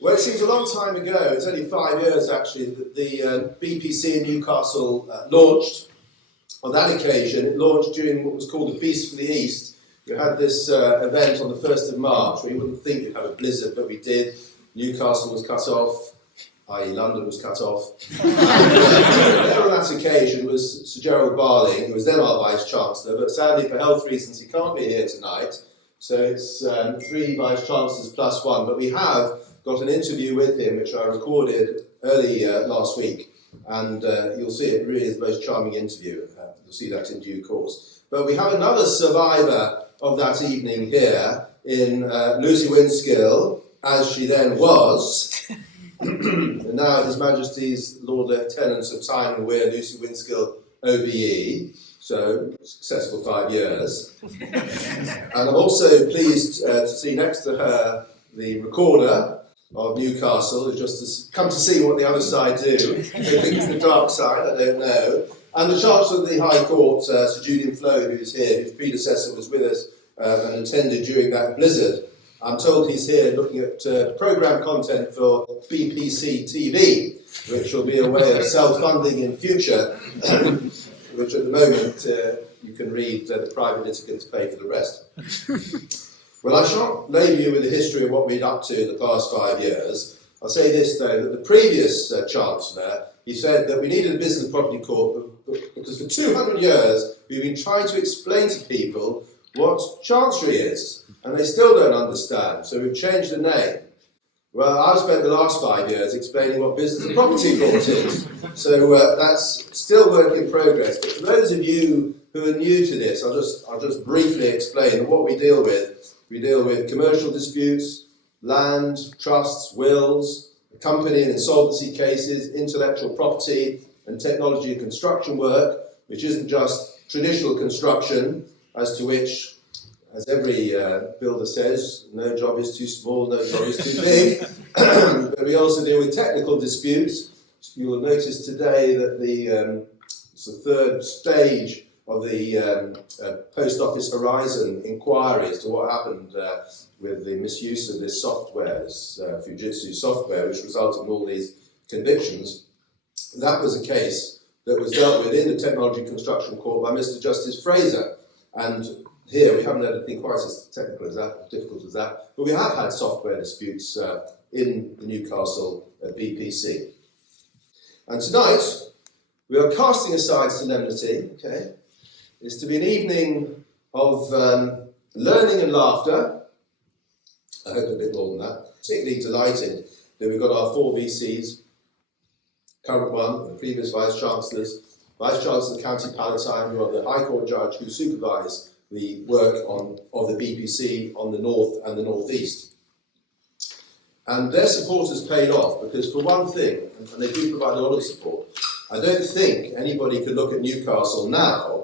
Well, it seems a long time ago, it's only 5 years actually, that the BPC in Newcastle launched. On that occasion, it launched during what was called the Beast from the East. You had this event on the 1st of March, where you wouldn't think you'd have a blizzard, but we did. Newcastle was cut off, i.e. London was cut off. And there on that occasion was Sir Gerald Barling, who was then our Vice-Chancellor, but sadly for health reasons he can't be here tonight. So it's 3 Vice-Chancellors plus 1, but we have got an interview with him, which I recorded early last week, and you'll see it really is the most charming interview. You'll see that in due course. But we have another survivor of that evening here in Lucy Winskill, as she then was, and now His Majesty's Lord Lieutenant of Tyne and Weir, Lucy Winskill, OBE, so successful 5 years. And I'm also pleased to see next to her the recorder of Newcastle, who's just come to see what the other side do. They think it's the dark side, I don't know. And the Chancellor of the High Court, Sir Julian Flo, who's here, whose predecessor was with us and attended during that blizzard. I'm told he's here looking at programme content for BPC TV, which will be a way of self-funding in future, which at the moment you can read the private litigants pay for the rest. Well, I shan't labour you with the history of what we've been up to in the past 5 years. I'll say this, though, that the previous Chancellor, he said that we needed a business and property court because for 200 years we've been trying to explain to people what Chancery is, and they still don't understand, so we've changed the name. Well, I've spent the last 5 years explaining what business and property court is, so that's still work in progress. But for those of you who are new to this, I'll just briefly explain that what we deal with. We deal with commercial disputes, land, trusts, wills, company and insolvency cases, intellectual property and technology and construction work, which isn't just traditional construction, as to which, as every builder says, no job is too small, no job is too big. But we also deal with technical disputes. You will notice today that it's the third stage of the Post Office Horizon inquiry as to what happened with the misuse of this software, Fujitsu software, which resulted in all these convictions. That was a case that was dealt with in the Technology Construction Court by Mr. Justice Fraser. And here we haven't had anything quite as technical as that, difficult as that, but we have had software disputes in the Newcastle BPC. And tonight, we are casting aside solemnity, okay? It's to be an evening of learning and laughter. I hope a bit more than that. Particularly delighted that we've got our 4 VCs, current one, the previous Vice-Chancellors, Vice-Chancellor of County Palatine, who are the High Court judge who supervise the work of the BPC on the north and the northeast. And their support has paid off because, for one thing, and they do provide a lot of support, I don't think anybody could look at Newcastle now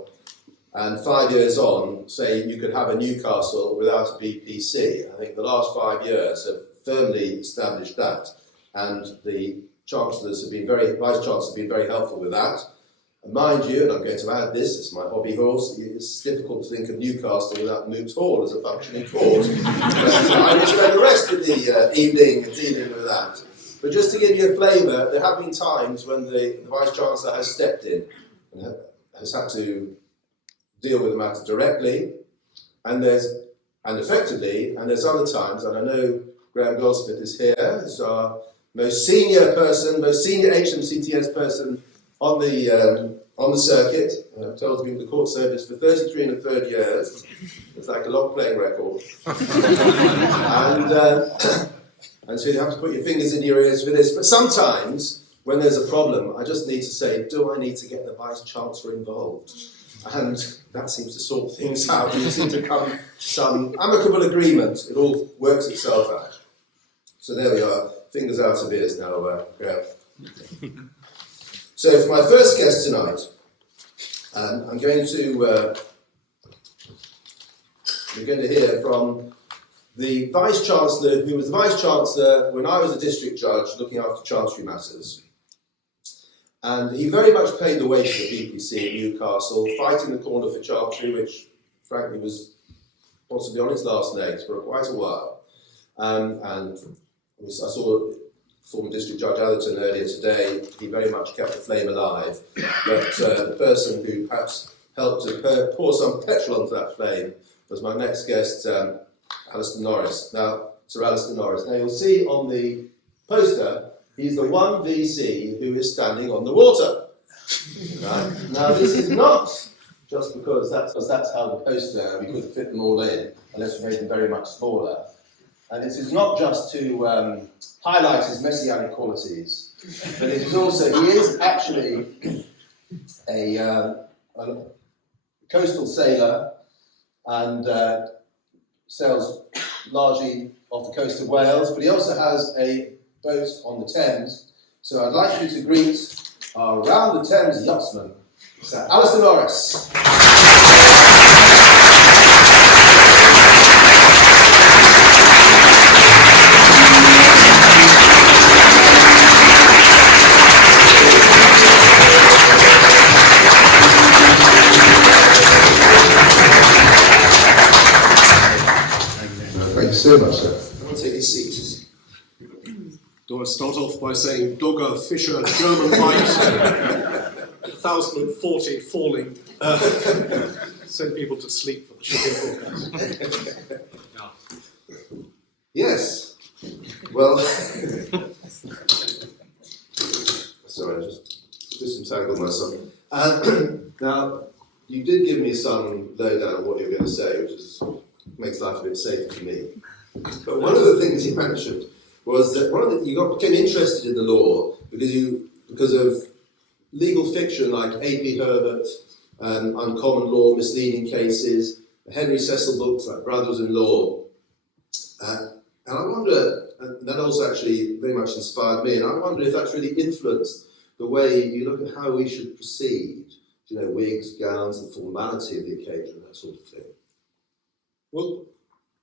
and 5 years on say you could have a Newcastle without a BPC. I think the last 5 years have firmly established that, and the Chancellors have been Vice-Chancellors have been very helpful with that. And mind you, and I'm going to add this, it's my hobby horse, it's difficult to think of Newcastle without Moot Hall as a functioning court. But I will spend the rest of the evening dealing with that. But just to give you a flavour, there have been times when the Vice-Chancellor has stepped in and has had to deal with the matter directly and effectively, and there's other times, and I know Graham Goldsmith is here, who's our most senior person, most senior HMCTS person on on the circuit. I'm told to be in the court service for 33 and a third years. It's like a long playing record. And so you have to put your fingers in your ears for this. But sometimes, when there's a problem, I just need to say, do I need to get the Vice-Chancellor involved? And that seems to sort things out. You seem to come to some amicable agreement. It all works itself out. So there we are. Fingers out of ears now. So for my first guest tonight, I'm going to we're going to hear from the Vice-Chancellor, who was the Vice-Chancellor when I was a district judge looking after chancery matters. And he very much paid the way for the BPC in Newcastle, fighting the corner for chancery, which frankly was possibly on its last legs for quite a while. And I saw former district judge Atherton earlier today. He very much kept the flame alive. But the person who perhaps helped to pour some petrol onto that flame was my next guest, Alastair Norris. Now, Sir Alastair Norris. Now, you'll see on the poster, he's the one VC who is standing on the water. Right? Now, this is not just because that's how the poster, we couldn't fit them all in, unless we made them very much smaller. And this is not just to highlight his messianic qualities, but it is also, he is actually a coastal sailor and sails largely off the coast of Wales, but he also has a boat on the Thames. So I'd like you to greet our Round the Thames yachtsman, Sir Alastair Norris. Thank you so much, sir. I'll take your seat. Do I start off by saying Dogger, Fisher, German White, 1040 falling, send people to sleep for the shipping forecast? Yes. Well, sorry, I just disentangled myself. Now, you did give me some lowdown on what you were going to say, which makes life a bit safer for me. But one of the things you mentioned was that you became interested in the law because of legal fiction like A.P. Herbert, Uncommon Law, Misleading Cases, the Henry Cecil books like Brothers-in-Law. And I wonder, and that also actually very much inspired me, and I wonder if that's really influenced the way you look at how we should proceed. Wigs, gowns, the formality of the occasion, that sort of thing. Well,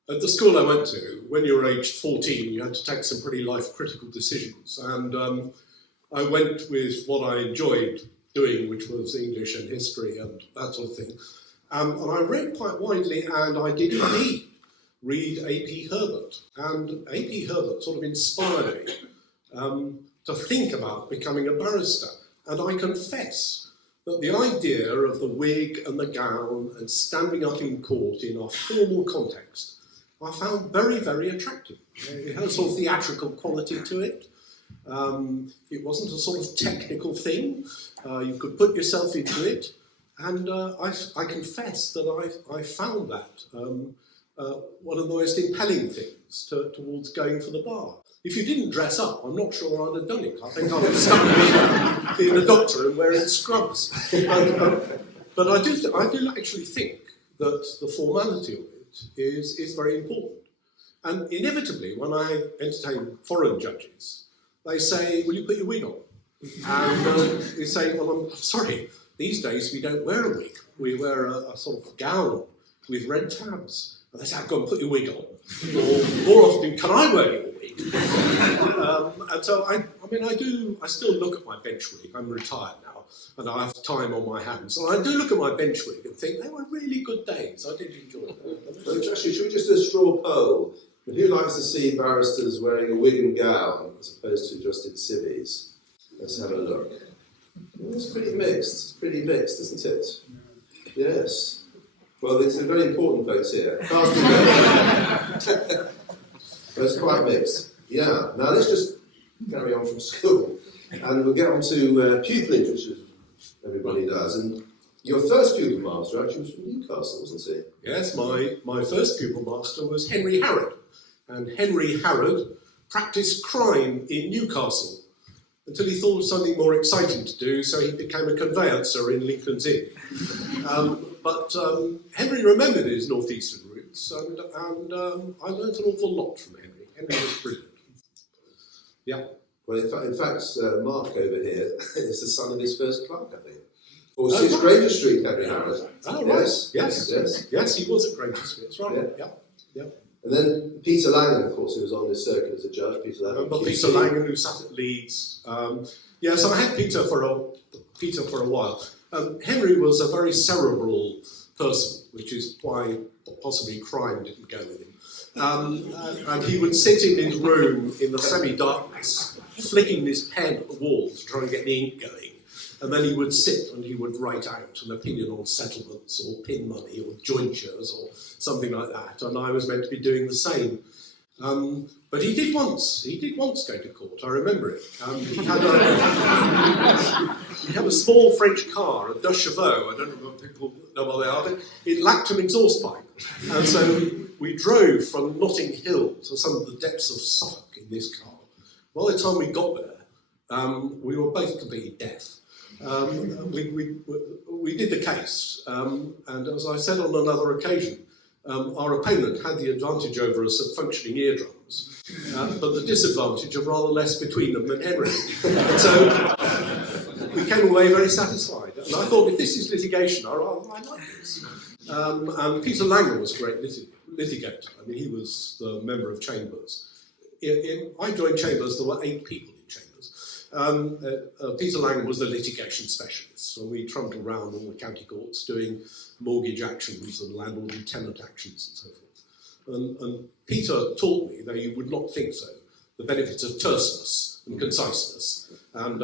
at the school I went to, when you were aged 14, you had to take some pretty life-critical decisions. And I went with what I enjoyed doing, which was English and history and that sort of thing. And I read quite widely, and I did indeed read A.P. Herbert. And A.P. Herbert sort of inspired me to think about becoming a barrister. And I confess that the idea of the wig and the gown and standing up in court in a formal context, I found very, very attractive. It had a sort of theatrical quality to it. It wasn't a sort of technical thing. You could put yourself into it. And I confess that I found that one of the most impelling things towards going for the bar. If you didn't dress up, I'm not sure I'd have done it. I think I would have stuck being a doctor and wearing scrubs. But I do actually think that the formality of it is very important. And inevitably, when I entertain foreign judges, they say, will you put your wig on? And you say, well, I'm sorry, these days we don't wear a wig. We wear a sort of gown with red tabs. And they say, go and put your wig on. Or more often, can I wear your wig? And so, I still look at my bench wig. I'm retired now, and I have time on my hands. And I do look at my bench wig and think, they were really good days. I did enjoy them. So actually, should we just do a straw poll? Who likes to see barristers wearing a wig and gown as opposed to just in civvies? Let's have a look. Well, it's pretty mixed, isn't it? Yes. Well, it's a very important vote here. It's quite mixed. Yeah. Now let's just carry on from school, and we'll get on to pupillage, which is Everybody does. And your first pupil master actually was from Newcastle, wasn't he? Yes, my first pupil master was Henry Harrod. And Henry Harrod practiced crime in Newcastle until he thought of something more exciting to do, so he became a conveyancer in Lincoln's Inn. But Henry remembered his northeastern roots, and I learnt an awful lot from Henry. Henry was brilliant. Yeah. Well, in fact, Mark over here is the son of his first clerk, I think. 46 Granger Street, Henry Harrod. Oh, right. Yes. Yes, he was at Granger Street, that's right. Yeah. And then Peter Langan, of course, who was on this circuit as a judge. Peter Langan, who sat at Leeds. So I had Peter for a while. Henry was a very cerebral person, which is why possibly crime didn't go with him. And he would sit in his room in the semi-darkness, flicking his pen at the wall to try and get the ink going. And then he would sit and he would write out an opinion on settlements or pin money or jointures or something like that. And I was meant to be doing the same. But he did once go to court, I remember it. He had a small French car, a De Chevaux, I don't remember if people know what they are, but it lacked an exhaust pipe. And so we drove from Notting Hill to some of the depths of Suffolk in this car. By the time we got there, we were both completely deaf. We did the case, and as I said on another occasion, our opponent had the advantage over us of functioning eardrums, but the disadvantage of rather less between them than Henry. So we came away very satisfied. And I thought, if this is litigation, I like this. And Peter Langan was a great litigator. I mean, he was the member of Chambers. I joined Chambers, there were 8 people in Chambers. Peter Langan was the litigation specialist, so we trumped around all the county courts doing mortgage actions and landlord and tenant actions and so forth. And Peter taught me, though you would not think so, the benefits of terseness and conciseness. And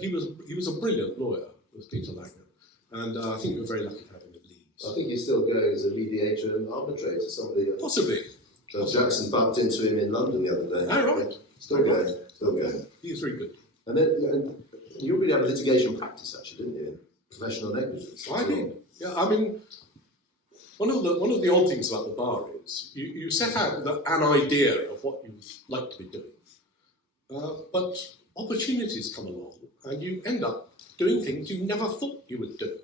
he was a brilliant lawyer, was Peter Langan, and I think we were very lucky to have him at Leeds. I think he's still going as a mediator and arbitrator. Somebody possibly. Jackson bumped into him in London the other day. Oh, right. Still going. He was very good. And then you really have a litigation practice, actually, didn't you? In professional negligence. I did. Yeah, I mean, one of the odd things about the bar is you set out with an idea of what you'd like to be doing, but opportunities come along, and you end up doing things you never thought you would do.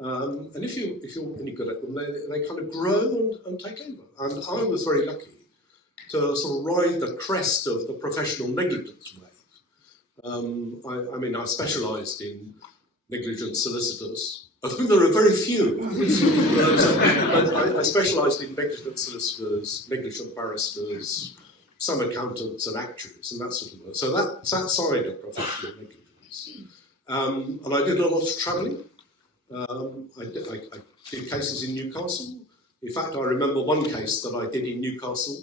And if you're any good at them, they kind of grow and take over. And I was very lucky to sort of ride the crest of the professional negligence wave. I specialised in negligent solicitors, of whom there are very few. I specialised in negligent solicitors, negligent barristers, some accountants and actuaries, and that sort of work. So that's that side of professional negligence. And I did a lot of travelling. I did cases in Newcastle. In fact, I remember one case that I did in Newcastle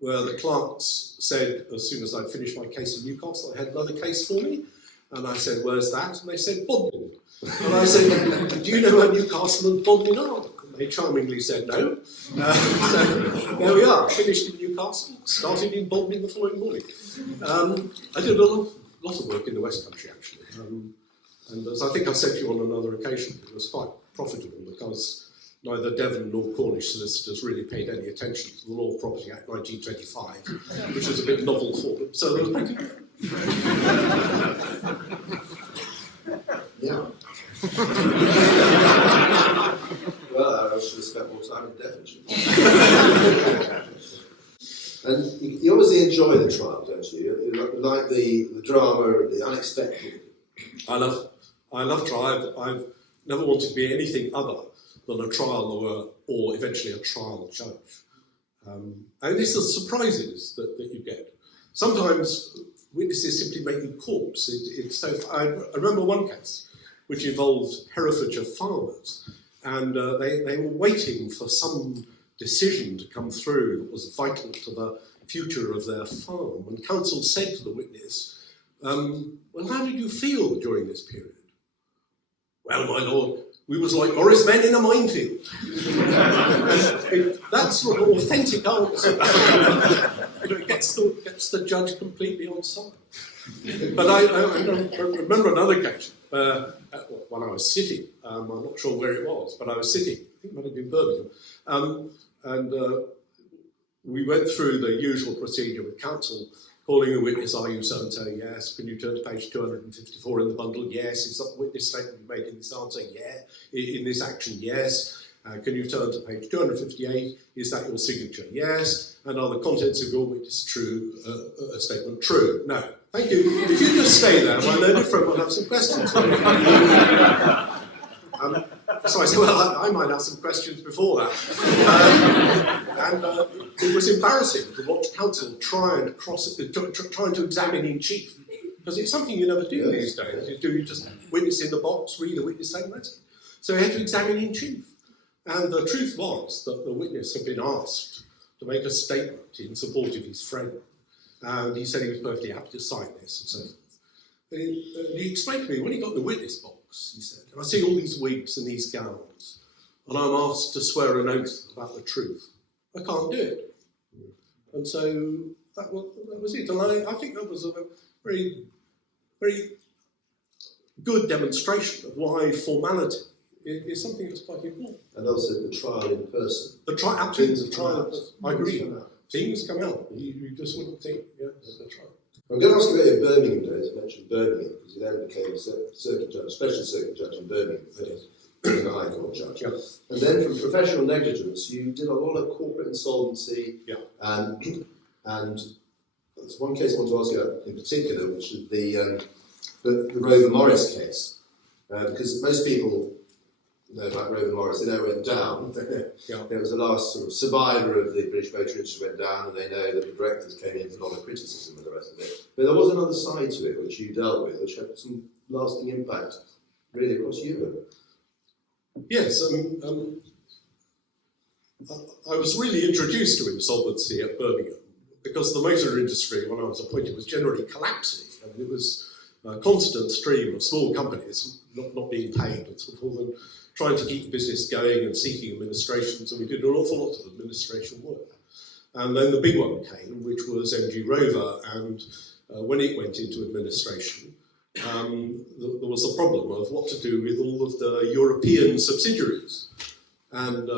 where the clerks said, as soon as I'd finished my case in Newcastle, I had another case for me. And I said, where's that? And they said, Bodmin. And I said, do you know where Newcastle and Bodmin are? And they charmingly said no. So there we are, finished in Newcastle, started in Bodmin the following morning. I did a lot of work in the West Country, actually. And as I think I said to you on another occasion, it was quite profitable because neither Devon nor Cornish solicitors really paid any attention to the Law of Property Act 1925, which was a bit novel for them. So there was plenty. Yeah. Well, I should have spent more time in Devon. And you obviously enjoy the trial, don't you? You like the drama and the unexpected. I love trial. I've never wanted to be anything other than a trial lawyer or eventually a trial judge. And it's the surprises that you get. Sometimes witnesses simply make you corpse. I remember one case which involved Herefordshire farmers, and they were waiting for some decision to come through that was vital to the future of their farm. And counsel said to the witness, well, how did you feel during this period? Well, my lord, we was like Norris men in a minefield. That's sort of authentic answer. It gets the judge completely on side. But I remember another occasion when I was sitting. I'm not sure where it was, but I was sitting. I think it might have been Birmingham, and we went through the usual procedure with counsel, calling a witness. Are you so and so? Yes. Can you turn to page 254 in the bundle? Yes. Is that the witness statement you made in this answer? Yeah. In this action? Yes. Can you turn to page 258? Is that your signature? Yes. And are the contents of your witness statement true? No. Thank you. If you just stay there, my learned friend will have some questions for you. So I said, well, I might have some questions before that. It was embarrassing to watch counsel trying to examine in chief, because it's something you never do these days. You just witness in the box, read the witness statement. So he had to examine in chief. And the truth was that the witness had been asked to make a statement in support of his friend. And he said he was perfectly happy to sign this and so forth. He explained to me, when he got the witness box, he said, I see all these wigs and these gowns, and I'm asked to swear an oath about the truth. I can't do it. And so that was it. And I think that was a very, very good demonstration of why formality is something that's quite important. And also the trial in person. The trial, absolutely, the trial. I agree. Things come out. You just wouldn't think, yeah, the trial. I'm going to ask you about your Birmingham days. You mentioned Birmingham, because you then became a circuit judge, special circuit judge in Birmingham, and a High Court judge. Yeah. And then from professional negligence, you did a lot of corporate insolvency. Yeah. And there's one case I want to ask you about in particular, which is the Rover Morris case. Because most people know about Rover Morris, they know it went down. Yeah. It was the last sort of survivor of the British motor industry went down, and they know that the directors came in for a lot of criticism and the rest of it. But there was another side to it which you dealt with, which had some lasting impact really across Europe. Yes, I was really introduced to insolvency at Birmingham because the motor industry, when I was appointed, was generally collapsing. I mean, it was a constant stream of small companies not being paid and so forth, and trying to keep the business going and seeking administrations, and we did an awful lot of administration work. And then the big one came, which was MG Rover, and when it went into administration, there was a problem of what to do with all of the European subsidiaries. And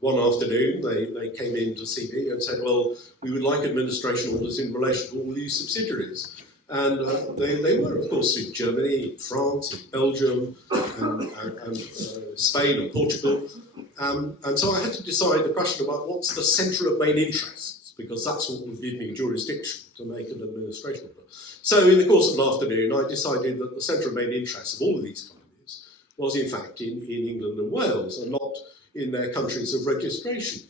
one afternoon, they came in to see me and said, well, we would like administration orders in relation to all these subsidiaries. And they were, of course, in Germany, in France, in Belgium, and Spain and Portugal. And so I had to decide the question about what's the centre of main interests, because that's what would give me jurisdiction to make an administration order. So in the course of an afternoon, I decided that the centre of main interest of all of these companies was, in fact, in England and Wales, and not in their countries of registration.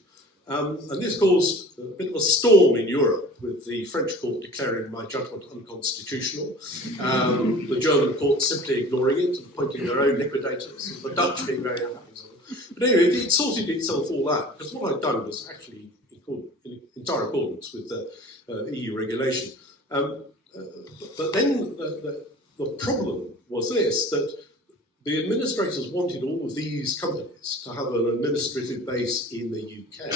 And this caused a bit of a storm in Europe, with the French court declaring my judgment unconstitutional, the German court simply ignoring it and appointing their own liquidators, the Dutch being very happy. But anyway, it sorted itself all out, because what I'd done was actually in entire accordance with the EU regulation. But then the problem was this, that the administrators wanted all of these companies to have an administrative base in the UK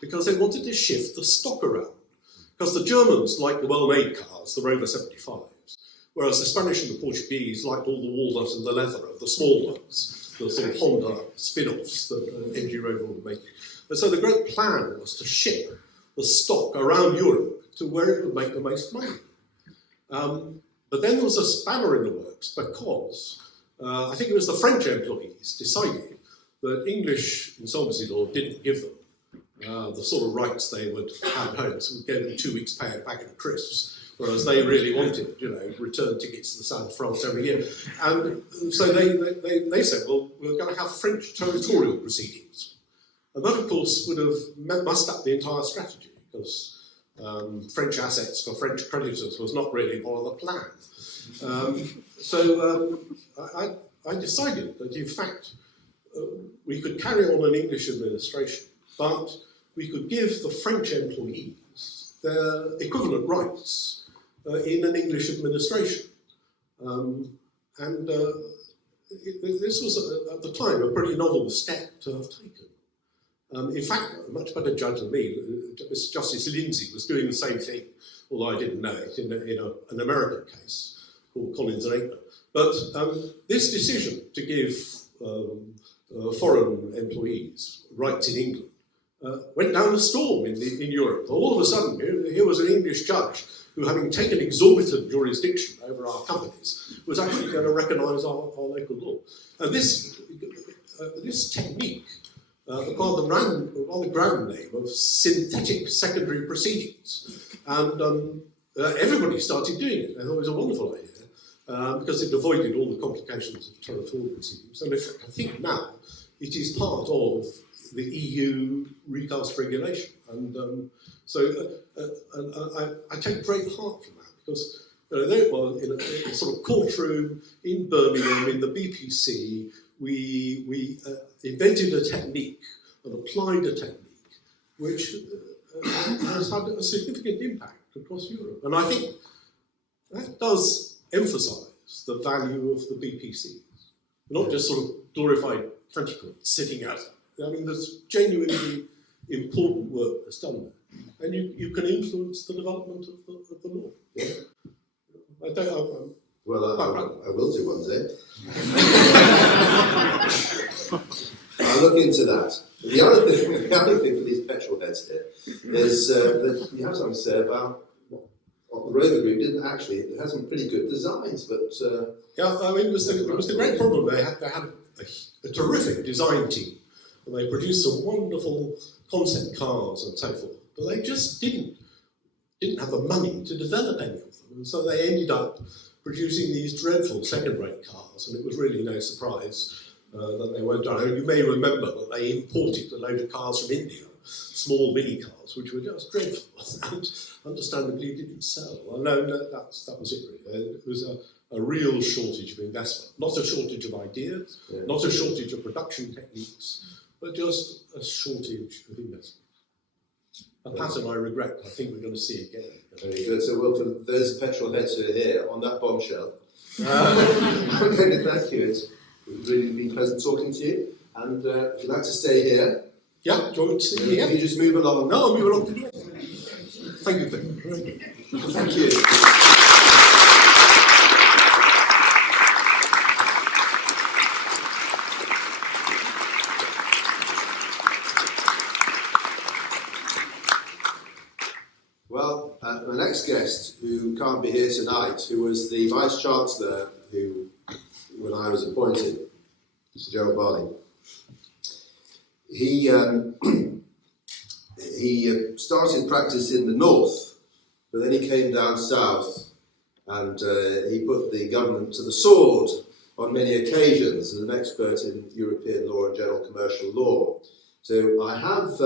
because they wanted to shift the stock around. Because the Germans liked the well-made cars, the Rover 75s, whereas the Spanish and the Portuguese liked all the walnut and the leather of the small ones, the sort of Honda spin-offs that MG Rover were making. And so the great plan was to ship the stock around Europe to where it would make the most money. But then there was a spanner in the works because I think it was the French employees decided that English insolvency law didn't give them the sort of rights they would have at home. So we gave them 2 weeks' pay and a packet of crisps, whereas they really wanted, return tickets to the south of France every year. And so they said, well, we're going to have French territorial proceedings. And that, of course, would have mussed up the entire strategy, because French assets for French creditors was not really part of the plan. So I decided that, in fact, we could carry on an English administration, but we could give the French employees their equivalent rights in an English administration. This was, at the time, a pretty novel step to have taken. In fact, a much better judge than me, Justice Lindsay, was doing the same thing although I didn't know it, in an American case called Collins and Aikman. But this decision to give foreign employees rights in England went down a storm in Europe. All of a sudden, here was an English judge who, having taken exorbitant jurisdiction over our companies, was actually going to recognise our local law. And this technique acquired the rather grand name of synthetic secondary proceedings. And everybody started doing it. They thought it was a wonderful idea because it avoided all the complications of territorial proceedings. And in fact, I think now it is part of the EU recast regulation. And I take great heart from that because there it was in a sort of courtroom in Birmingham in the BPC. We invented a technique and applied a technique which has had a significant impact across Europe. And I think that does emphasise the value of the BPCs, not just sort of glorified country courts sitting out. I mean, there's genuinely important work that's done there, and you can influence the development of the law. Yeah. I will do one day. I'll look into that. The other thing for these petrol heads here is that you have something to say about what the Rover Group didn't actually. It has some pretty good designs, but yeah, I mean, it was the great problem. They had a terrific design team, and they produced some wonderful concept cars and so forth. But they just didn't have the money to develop any of them, and so they ended up producing these dreadful second-rate cars, and it was really no surprise that they weren't done. You may remember that they imported a load of cars from India, small mini cars, which were just dreadful, and understandably didn't sell. Well, no, that was it really. It was a real shortage of investment, not a shortage of ideas, not a shortage of production techniques, but just a shortage of investment. A pattern I regret. I think we're going to see again. Very good. So, well, for those petrol heads who are here on that bombshell, I'm going to thank you. It's really been pleasant talking to you. And if you'd like to stay here, yeah, do you want to stay here? You just move along. No, I'll move along to the end. Thank you. Thank you. Well, my next guest, who can't be here tonight, who was the Vice-Chancellor when I was appointed, Mr. Gerald Barling, he started practice in the north, but then he came down south and he put the government to the sword on many occasions as an expert in European law and general commercial law. So I have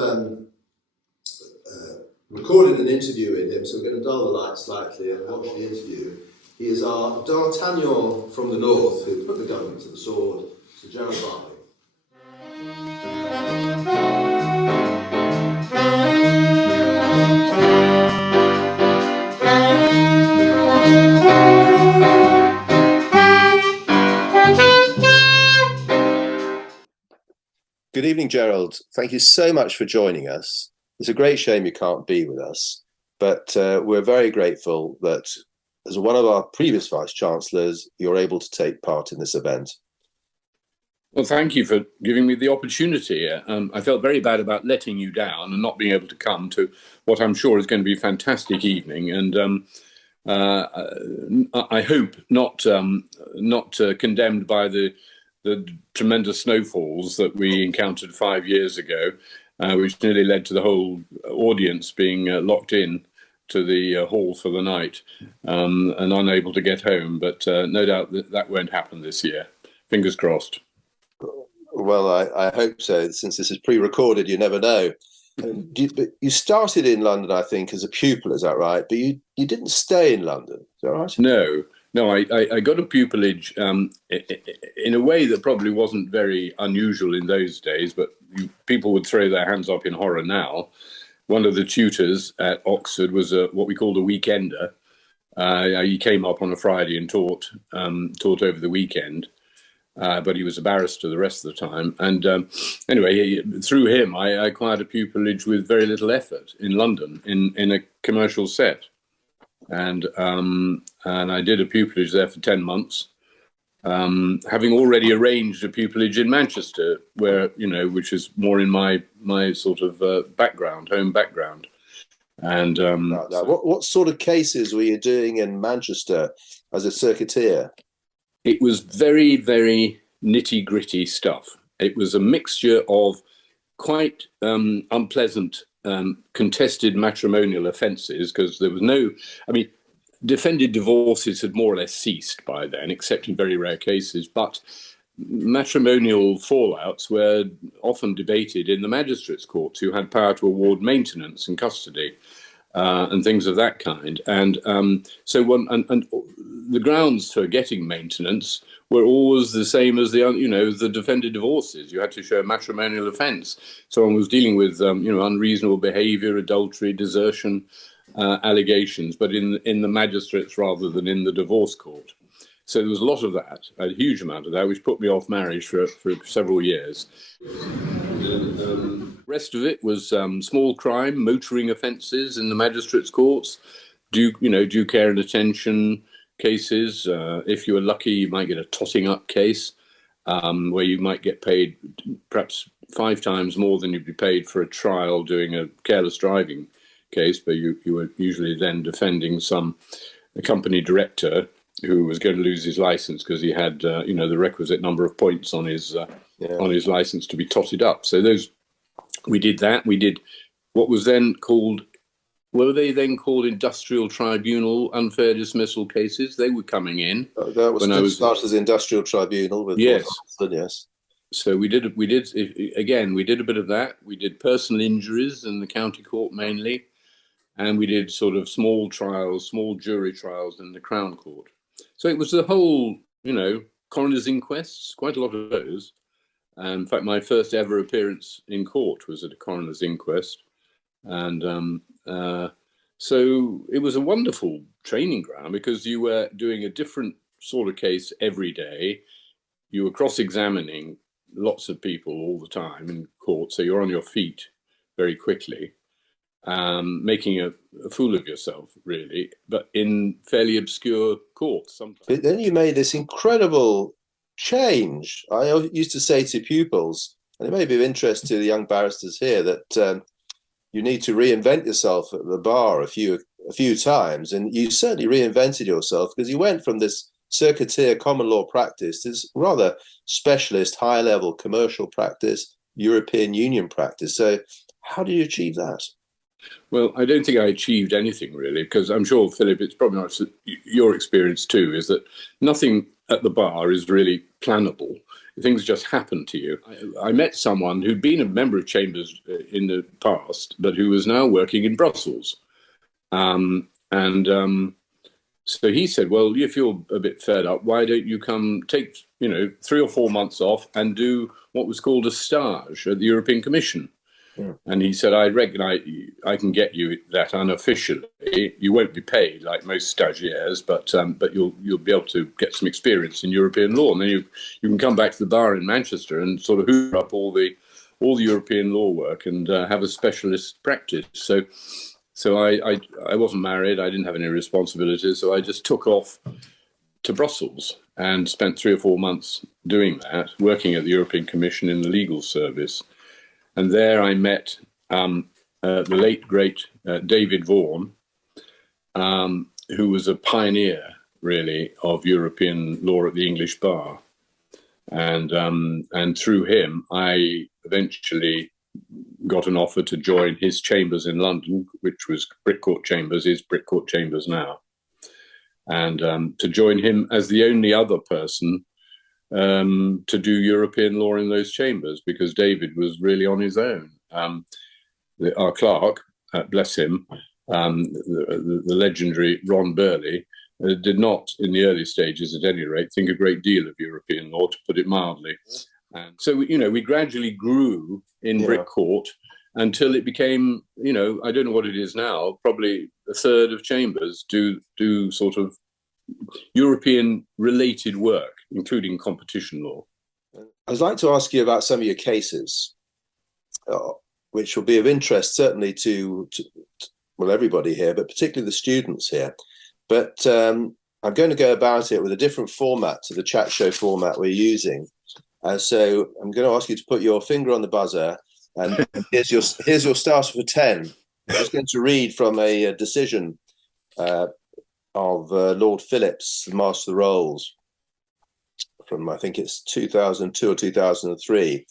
recorded an interview with him, so we're going to dull the light slightly and watch the interview. He is our D'Artagnan from the north who put the government to the sword, Sir Gerald Barling. Good evening, Gerald. Thank you so much for joining us. It's a great shame you can't be with us, but we're very grateful that as one of our previous Vice-Chancellors, you're able to take part in this event. Well, thank you for giving me the opportunity. I felt very bad about letting you down and not being able to come to what I'm sure is going to be a fantastic evening. And I hope not condemned by the tremendous snowfalls that we encountered 5 years ago, which nearly led to the whole audience being locked in to the hall for the night and unable to get home. But no doubt that won't happen this year. Fingers crossed. Well, I hope so. Since this is pre-recorded, you never know. You started in London, I think, as a pupil, is that right? But you didn't stay in London, is that right? No, I got a pupillage in a way that probably wasn't very unusual in those days, but people would throw their hands up in horror now. One of the tutors at Oxford was what we called a weekender. He came up on a Friday and taught over the weekend, but he was a barrister the rest of the time. And anyway, through him, I acquired a pupillage with very little effort in London in a commercial set. and I did a pupillage there for 10 months. Having already arranged a pupillage in Manchester, where which is more in my sort of home background. And what sort of cases were you doing in Manchester as a circuiteer? It was very, very nitty-gritty stuff. It was a mixture of quite unpleasant contested matrimonial offences, because there was defended divorces had more or less ceased by then, except in very rare cases, but matrimonial fallouts were often debated in the magistrates' courts, who had power to award maintenance and custody and things of that kind. And so the grounds for getting maintenance were always the same as the defended divorces. You had to show a matrimonial offence. Someone was dealing with unreasonable behaviour, adultery, desertion, allegations, but in the magistrates rather than in the divorce court. So there was a lot of that, a huge amount of that, which put me off marriage for several years. The rest of it was small crime, motoring offences in the magistrates' courts, due care and attention cases. If you were lucky, you might get a totting up case, where you might get paid perhaps 5 times more than you'd be paid for a trial doing a careless driving case, but you were usually then defending a company director who was going to lose his license because he had the requisite number of points on his license to be totted up. So we did that. We did what was then called, were they then called industrial tribunal unfair dismissal cases? They were coming in. That was started as industrial tribunal with yes. Yes. So we did a bit of that. We did personal injuries in the county court mainly, and we did sort of small jury trials in the Crown Court. So it was the whole, coroner's inquests, quite a lot of those. In fact, my first ever appearance in court was at a coroner's inquest. And so it was a wonderful training ground, because you were doing a different sort of case every day. You were cross-examining lots of people all the time in court, so you're on your feet very quickly, making a fool of yourself, really, but in fairly obscure courts sometimes. But then you made this incredible change. I used to say to pupils, and it may be of interest to the young barristers here, that you need to reinvent yourself at the bar a few times, and you certainly reinvented yourself, because you went from this circuiteer common law practice to this rather specialist, high-level commercial practice, European Union practice. So how do you achieve that? Well, I don't think I achieved anything, really, because I'm sure, Philip, it's probably not your experience too, is that nothing at the bar is really plannable. Things just happen to you. I met someone who'd been a member of Chambers in the past, but who was now working in Brussels. So he said, well, if you're a bit fed up, why don't you come take, 3 or 4 months off and do what was called a stage at the European Commission? Yeah. And he said, I reckon I can get you that unofficially. You won't be paid like most stagiaires, but you'll be able to get some experience in European law, and then you can come back to the bar in Manchester and sort of hoover up all the European law work and have a specialist practice. So I wasn't married. I didn't have any responsibilities, so I just took off to Brussels and spent 3 or 4 months doing that, working at the European Commission in the legal service. And there I met the late, great David Vaughan, who was a pioneer, really, of European law at the English bar. And through him, I eventually got an offer to join his chambers in London, which was Brickcourt Chambers, is Brickcourt Chambers now. And to join him as the only other person to do European law in those chambers, because David was really on his own. Our clerk, bless him, the legendary Ron Burley, did not, in the early stages at any rate, think a great deal of European law, to put it mildly. And so, we gradually grew in Brickcourt until it became, I don't know what it is now, probably a third of chambers do sort of European-related work, including competition law. I'd like to ask you about some of your cases, which will be of interest certainly to everybody here, but particularly the students here. but I'm going to go about it with a different format to the chat show format we're using. So I'm going to ask you to put your finger on the buzzer, and here's your starter for 10. I'm just going to read from a decision of Lord Phillips, the Master of the Rolls, from I think it's 2002 or 2003.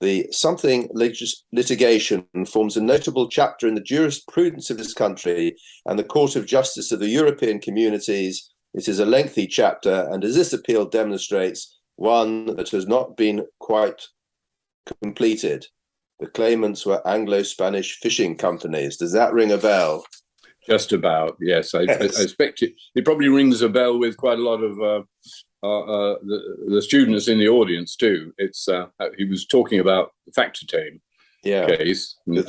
The something litigation forms a notable chapter in the jurisprudence of this country and the Court of Justice of the European Communities. It is a lengthy chapter, and as this appeal demonstrates, one that has not been quite completed. The claimants were Anglo-Spanish fishing companies. Does that ring a bell? Just about, yes. I expect it. It probably rings a bell with quite a lot of the students in the audience too. It's he was talking about the Factortame case, which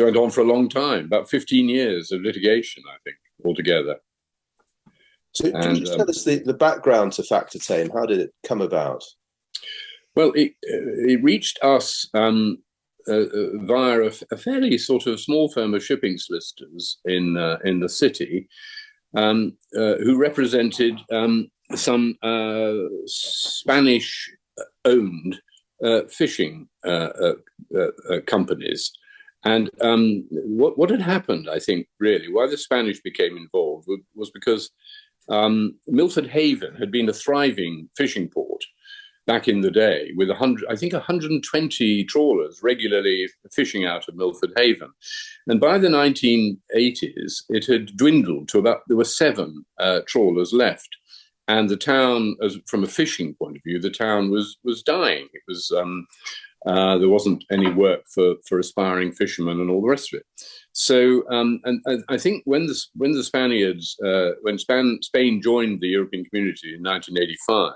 went on for a long time, about 15 years of litigation, I think, altogether. So can you tell us the background to Factortame? How did it come about? Well, it reached us via a fairly sort of small firm of shipping solicitors in the city, who represented some Spanish-owned fishing companies. And what had happened, I think, really, why the Spanish became involved was because Milford Haven had been a thriving fishing port back in the day, with 120 trawlers regularly fishing out of Milford Haven. And by the 1980s, it had dwindled to there were 7 trawlers left. And the town, from a fishing point of view, the town was dying. It was there wasn't any work for aspiring fishermen and all the rest of it. So, and I think when the Spaniards, when Spain joined the European Community in 1985,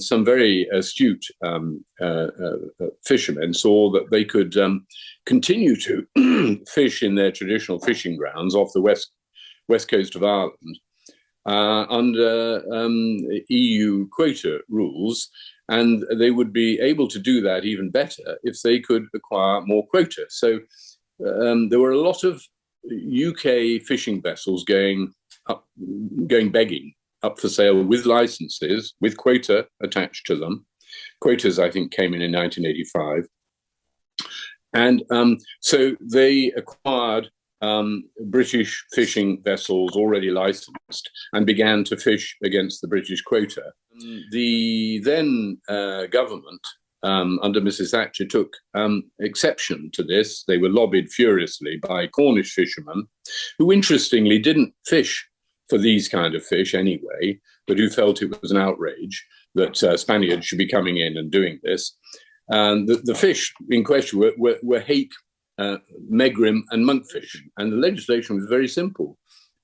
some very astute fishermen saw that they could continue to fish in their traditional fishing grounds off the west coast of Ireland under EU quota rules, and they would be able to do that even better if they could acquire more quota. So there were a lot of UK fishing vessels going begging up for sale with licenses, with quota attached to them. Quotas, I think, came in 1985. And so they acquired British fishing vessels already licensed and began to fish against the British quota. The then government, under Mrs. Thatcher, took exception to this. They were lobbied furiously by Cornish fishermen, who interestingly didn't fish for these kind of fish anyway, but who felt it was an outrage that Spaniards should be coming in and doing this. And the fish in question were hake, megrim, and monkfish. And the legislation was very simple.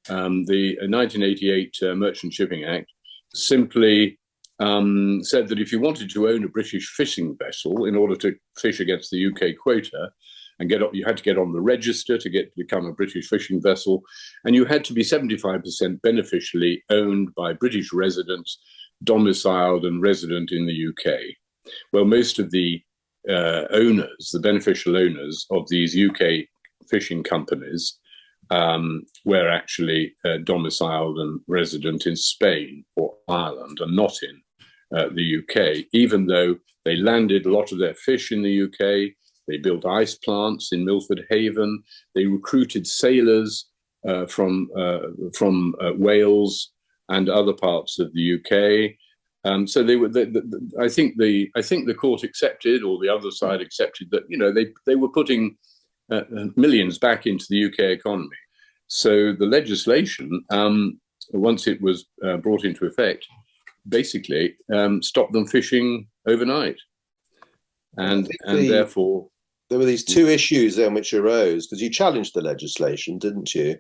The 1988 Merchant Shipping Act simply said that if you wanted to own a British fishing vessel in order to fish against the UK quota, and you had to get on the register to become a British fishing vessel, and you had to be 75% beneficially owned by British residents, domiciled and resident in the UK. Well, most of the owners, the beneficial owners of these UK fishing companies, were actually domiciled and resident in Spain or Ireland and not in the UK, even though they landed a lot of their fish in the UK. They built ice plants in Milford Haven. They recruited sailors from Wales and other parts of the UK. So they were. I think the court accepted, or the other side accepted, that they were putting millions back into the UK economy. So the legislation, once it was brought into effect, basically stopped them fishing overnight, and therefore. There were these 2 issues then which arose, because you challenged the legislation, didn't you?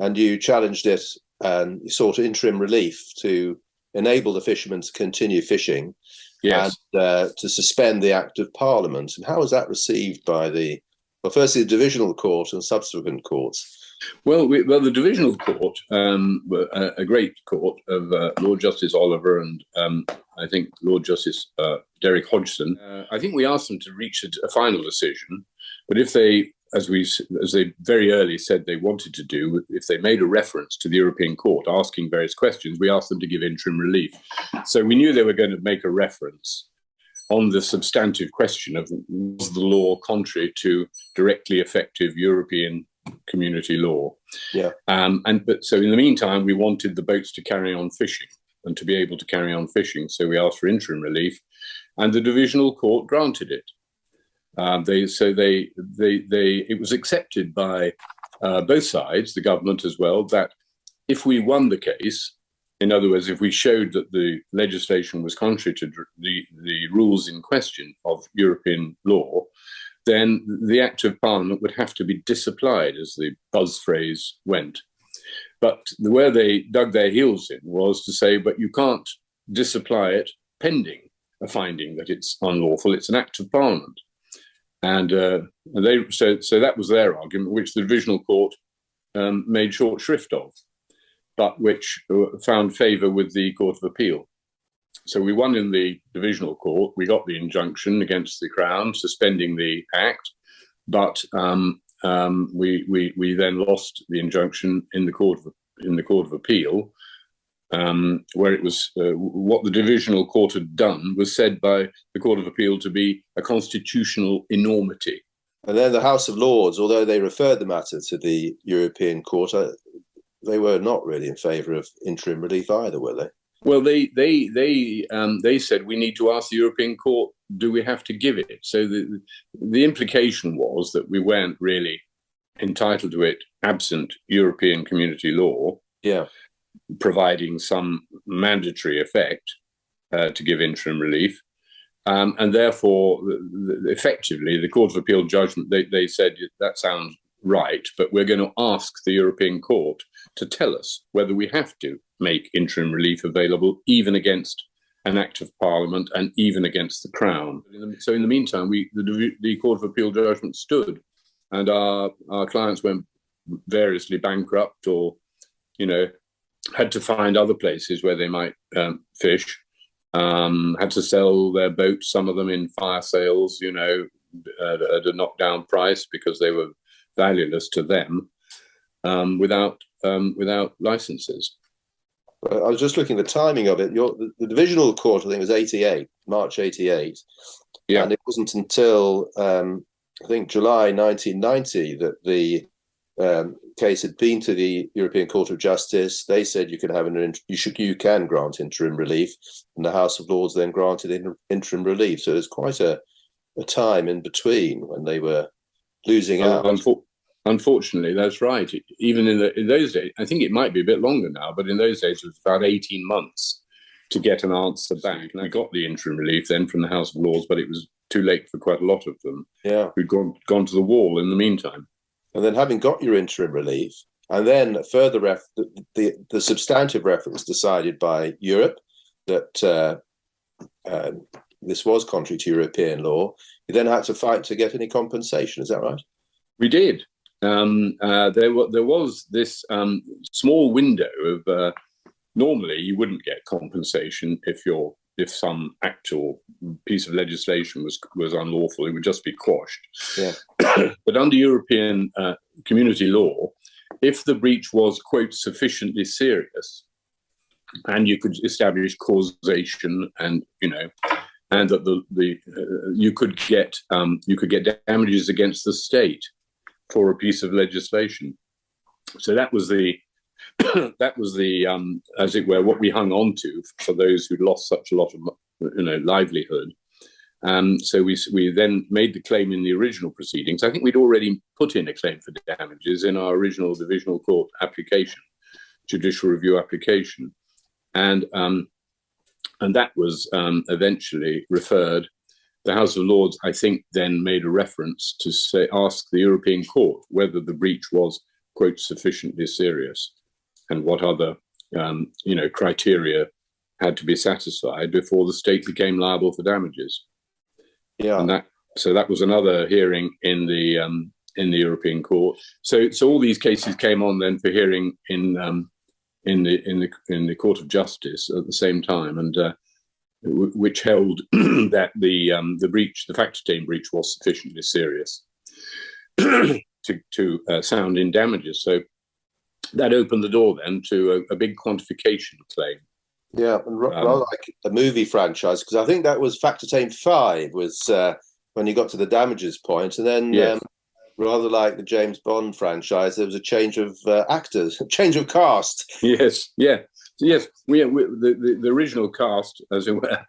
And you challenged it and you sought interim relief to enable the fishermen to continue fishing, yes, and to suspend the Act of Parliament. And how was that received by firstly, the Divisional Court and subsequent courts? Well, the Divisional Court, a great court of Lord Justice Oliver and I think Lord Justice Derek Hodgson. I think we asked them to reach a final decision, but if they as they very early said they wanted to do, if they made a reference to the European Court asking various questions, we asked them to give interim relief. So we knew they were going to make a reference on the substantive question of was the law contrary to directly effective European community law. Yeah. But so in the meantime, we wanted the boats to carry on fishing and to be able to carry on fishing. So we asked for interim relief, and the divisional court granted it. It was accepted by both sides, the government as well, that if we won the case, in other words, if we showed that the legislation was contrary to the rules in question of European law, then the Act of Parliament would have to be disapplied, as the buzz phrase went. But where they dug their heels in was to say, but you can't disapply it pending a finding that it's unlawful. It's an Act of Parliament. And so that was their argument, which the divisional court made short shrift of, but which found favour with the Court of Appeal. So we won in the divisional court. We got the injunction against the Crown suspending the Act, but we then lost the injunction in the Court of Appeal, where it was what the divisional court had done was said by the Court of Appeal to be a constitutional enormity. And then the House of Lords, although they referred the matter to the European Court, they were not really in favour of interim relief either, were they? Well, they said we need to ask the European Court, do we have to give it? So the implication was that we weren't really entitled to it absent European community law, providing some mandatory effect to give interim relief. And therefore, effectively, the Court of Appeal judgment, they said that sounds right, but we're going to ask the European Court to tell us whether we have to make interim relief available, even against an Act of Parliament and even against the Crown. So in the meantime, the Court of Appeal judgment stood, and our clients went variously bankrupt, or, had to find other places where they might fish, had to sell their boats, some of them in fire sales, at a knockdown price because they were valueless to them, without licenses. I was just looking at the timing of it. The divisional court, I think, was 88, March 88. Yeah. And it wasn't until, I think, July 1990 that the case had been to the European Court of Justice. They said you can grant interim relief, and the House of Lords then granted interim relief. So there's quite a time in between when they were losing out. Unfortunately, that's right. Even in those days, I think it might be a bit longer now, but in those days it was about 18 months to get an answer back. And I got the interim relief then from the House of Lords, but it was too late for quite a lot of them who'd gone to the wall in the meantime. And then, having got your interim relief, and then further the substantive reference decided by Europe that this was contrary to European law, you then had to fight to get any compensation. Is that right? We did. There was this small window of normally you wouldn't get compensation if some actual piece of legislation was unlawful. It would just be quashed. Yeah. But under European community law, if the breach was, quote, sufficiently serious, and you could establish causation, and and that you could get damages against the state for a piece of legislation. So that was the as it were, what we hung on to for those who'd lost such a lot of livelihood. So we then made the claim in the original proceedings. I think we'd already put in a claim for damages in our original divisional court application, judicial review application, and that was eventually referred. The House of Lords, I think, then made a reference to ask the European Court whether the breach was, quote, sufficiently serious, and what other criteria had to be satisfied before the state became liable for damages. Yeah, and that was another hearing in the European Court. So all these cases came on then for hearing in the Court of Justice at the same time, and which held that the breach, the fact-obtained breach, was sufficiently serious. to sound in damages. So that opened the door then to a big quantification claim. Yeah, and rather like a movie franchise, because I think that was Factor Tame 5 was when you got to the damages point, and then Yes. Rather like the James Bond franchise, there was a change of actors, a change of cast. Yes, yeah, yes. The original cast, as it were,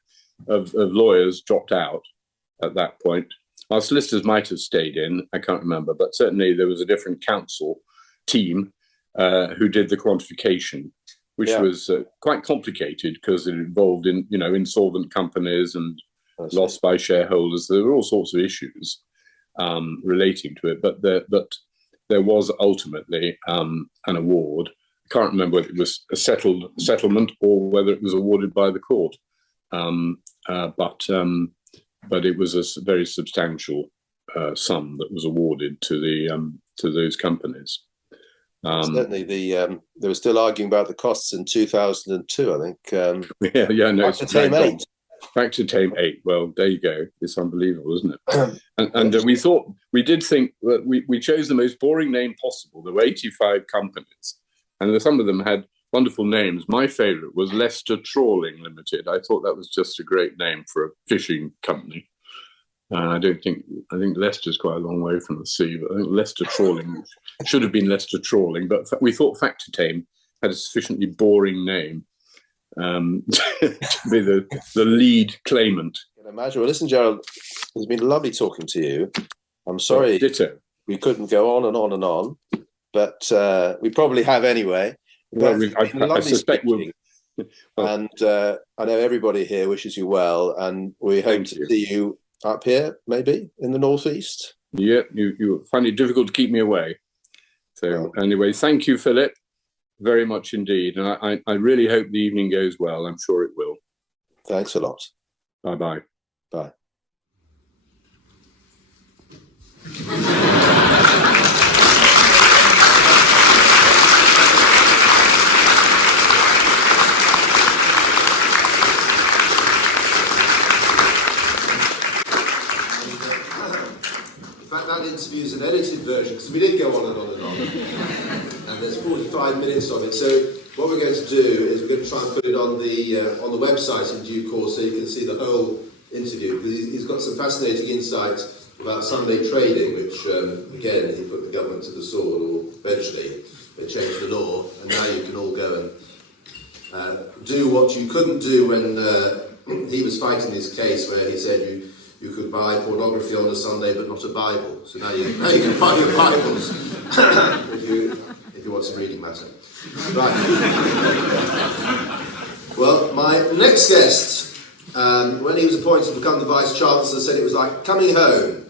of lawyers dropped out at that point. Our solicitors might have stayed in, I can't remember, but certainly there was a different counsel team who did the quantification, which was quite complicated because it involved insolvent companies and loss by shareholders. There were all sorts of issues relating to it, but there was ultimately an award. I can't remember whether it was a settlement or whether it was awarded by the court, but it was a very substantial sum that was awarded to those companies. Certainly, there were still arguing about the costs in 2002. I think. No, Factor Tame 8. Factor Tame 8. Well, there you go. It's unbelievable, isn't it? and we did think that we chose the most boring name possible. There were 85 companies, and some of them had wonderful names. My favourite was Leicester Trawling Limited. I thought that was just a great name for a fishing company. I think Leicester's quite a long way from the sea, but I think Leicester Trawling should have been Leicester Trawling. But we thought Factor Tame had a sufficiently boring name to be the lead claimant. I can imagine. Well, listen, Gerald, it's been lovely talking to you. I'm sorry we couldn't go on and on and on, but we probably have anyway. Well, I suspect we'll. And I know everybody here wishes you well, and we hope to see you up here, maybe in the northeast. Yeah, you find it difficult to keep me away. So anyway, thank you, Philip, very much indeed. And I really hope the evening goes well. I'm sure it will. Thanks a lot. Bye-bye. Bye. That interview is an edited version because we did go on and on and on, and there's 45 minutes of it. So what we're going to do is we're going to try and put it on the website in due course, so you can see the whole interview. Because he's got some fascinating insights about Sunday trading, which again he put the government to the sword, or eventually they changed the law, and now you can all go and do what you couldn't do when he was fighting his case, where he said you could buy pornography on a Sunday, but not a Bible. So now you can buy your Bibles if you want some reading matter. Right. Well, my next guest, when he was appointed to become the Vice-Chancellor, said it was like coming home.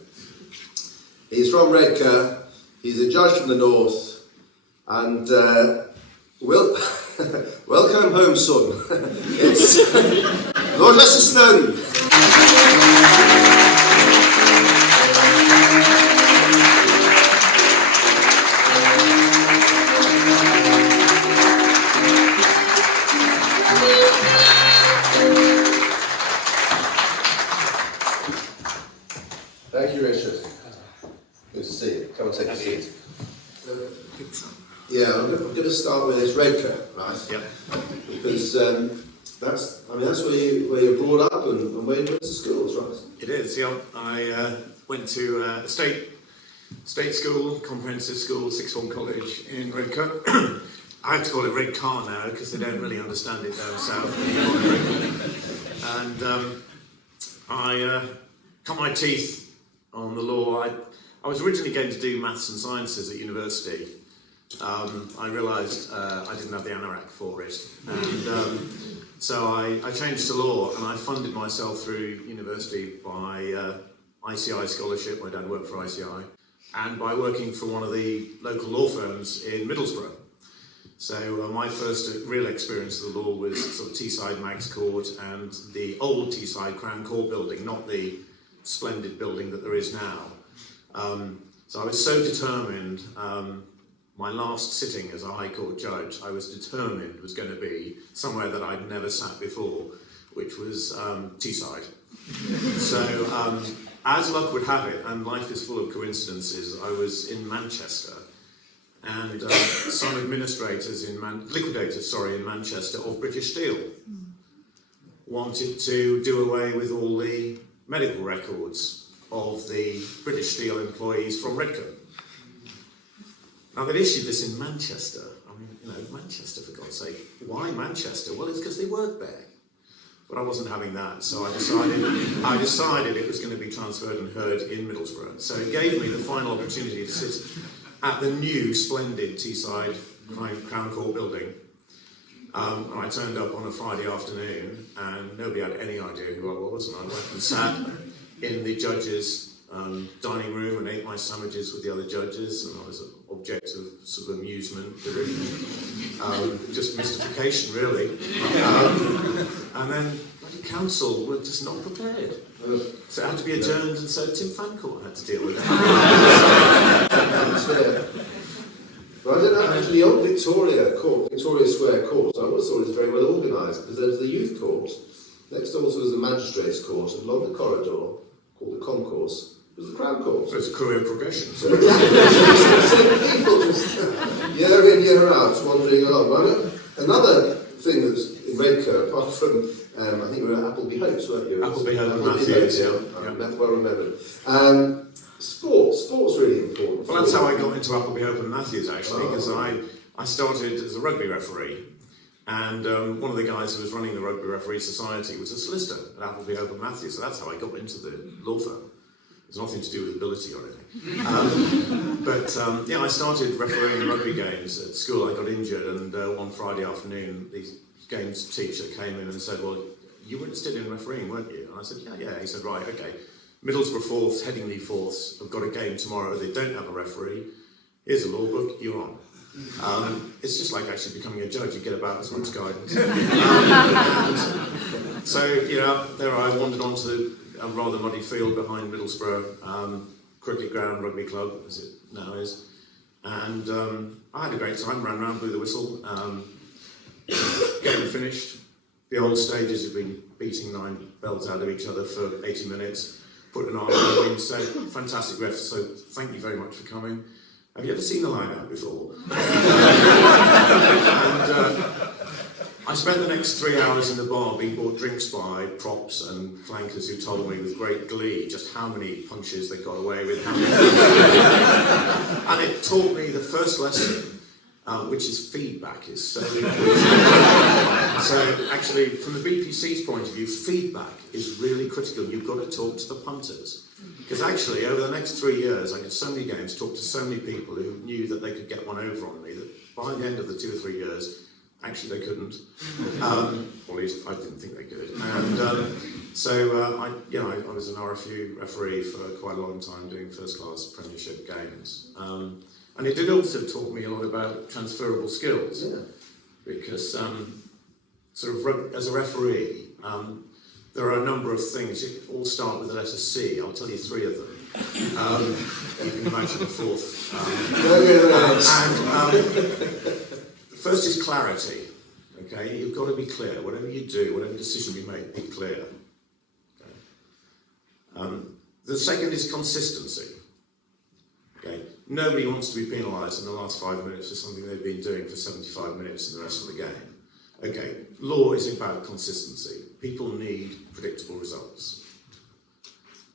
He's from Redcar. He's a judge from the north, and welcome home, son. It's Lord Lester Snowden. Thank you, Richard. Good to see you. Come and take a seat. Yeah, I'm going to start with this Redcar, right? Yeah. Because that's where you're brought up and where you went to schools, right? It is. Yeah. I went to state school, comprehensive school, sixth form college in Redcar. I have to call it Redcar now because they don't really understand it down south. And I cut my teeth on the law. I was originally going to do maths and sciences at university. I realised I didn't have the anorak for it, and so I changed to law, and I funded myself through university by ICI scholarship. My dad worked for ICI, and by working for one of the local law firms in Middlesbrough. So my first real experience of the law was sort of Teesside Mags Court and the old Teesside Crown Court building, not the splendid building that there is now. So I was so determined. My last sitting as a High Court judge, I was determined was going to be somewhere that I'd never sat before, which was Teesside. So as luck would have it, and life is full of coincidences, I was in Manchester, and some liquidators in Manchester of British Steel wanted to do away with all the medical records of the British Steel employees from Redcoat. Now, they'd issued this in Manchester. I mean, Manchester, for God's sake. Why Manchester? Well, it's because they work there. But I wasn't having that, so I decided it was going to be transferred and heard in Middlesbrough. So it gave me the final opportunity to sit at the new, splendid Teesside Crown Court building. And I turned up on a Friday afternoon, and nobody had any idea who I was, and I went and sat in the judges' dining room and ate my sandwiches with the other judges, and I was an object of sort of amusement, derision, just mystification, really. And then bloody council were just not prepared. So it had to be adjourned, and so Tim Fancourt had to deal with it. Well, I don't know, actually, on Victoria Square Court, I always thought it was very well organised, because there was the youth court, next door was the magistrates' court, and along the corridor, called the concourse, was the Crown Court. So it's a career progression. So people just year in, year out, wandering along. Well, another thing that's in Redcoat, apart from, I think we were at Appleby Hopes, weren't you? Appleby Hopes, yeah. Well remembered. Sport's really important. Well, that's how I got into Appleby Hope and Matthews, actually, because I started as a rugby referee, and one of the guys who was running the Rugby Referee Society was a solicitor at Appleby Hope and Matthews, so that's how I got into the law firm. It's nothing to do with ability or anything. I started refereeing rugby games at school. I got injured, and one Friday afternoon, the games teacher came in and said, well, you were interested in refereeing, weren't you? And I said, yeah. He said, right, okay. Middlesbrough Fourths, Headingley Fourths have got a game tomorrow. They don't have a referee. Here's a law book, you're on. It's just like actually becoming a judge. You get about as much guidance. So, there I wandered onto a rather muddy field behind Middlesbrough Cricket Ground Rugby Club, as it now is. And I had a great time, ran around, blew the whistle. Game finished. The old stages had been beating 9 bells out of each other for 80 minutes. Put an arm in, said, fantastic ref, so thank you very much for coming. Have you ever seen the line-out before? I spent the next 3 hours in the bar being bought drinks by props and flankers who told me with great glee just how many punches they got away with. And it taught me the first lesson, which is feedback is so important. So actually, from the BPC's point of view, feedback is really critical. You've got to talk to the punters. Because actually, over the next 3 years, I did so many games, talked to so many people who knew that they could get one over on me, that by the end of the 2 or 3 years, actually they couldn't. Or at least I didn't think they could. And I was an RFU referee for quite a long time doing first-class Premiership games. And it did also taught me a lot about transferable skills. Yeah. Because as a referee, there are a number of things. You all start with the letter C. I'll tell you 3 of them. You can imagine a fourth. The first is clarity. Okay, you've got to be clear. Whatever you do, whatever decision you make, be clear. Okay. The second is consistency. Okay, nobody wants to be penalised in the last 5 minutes for something they've been doing for 75 minutes in the rest of the game. Okay, law is about consistency. People need predictable results.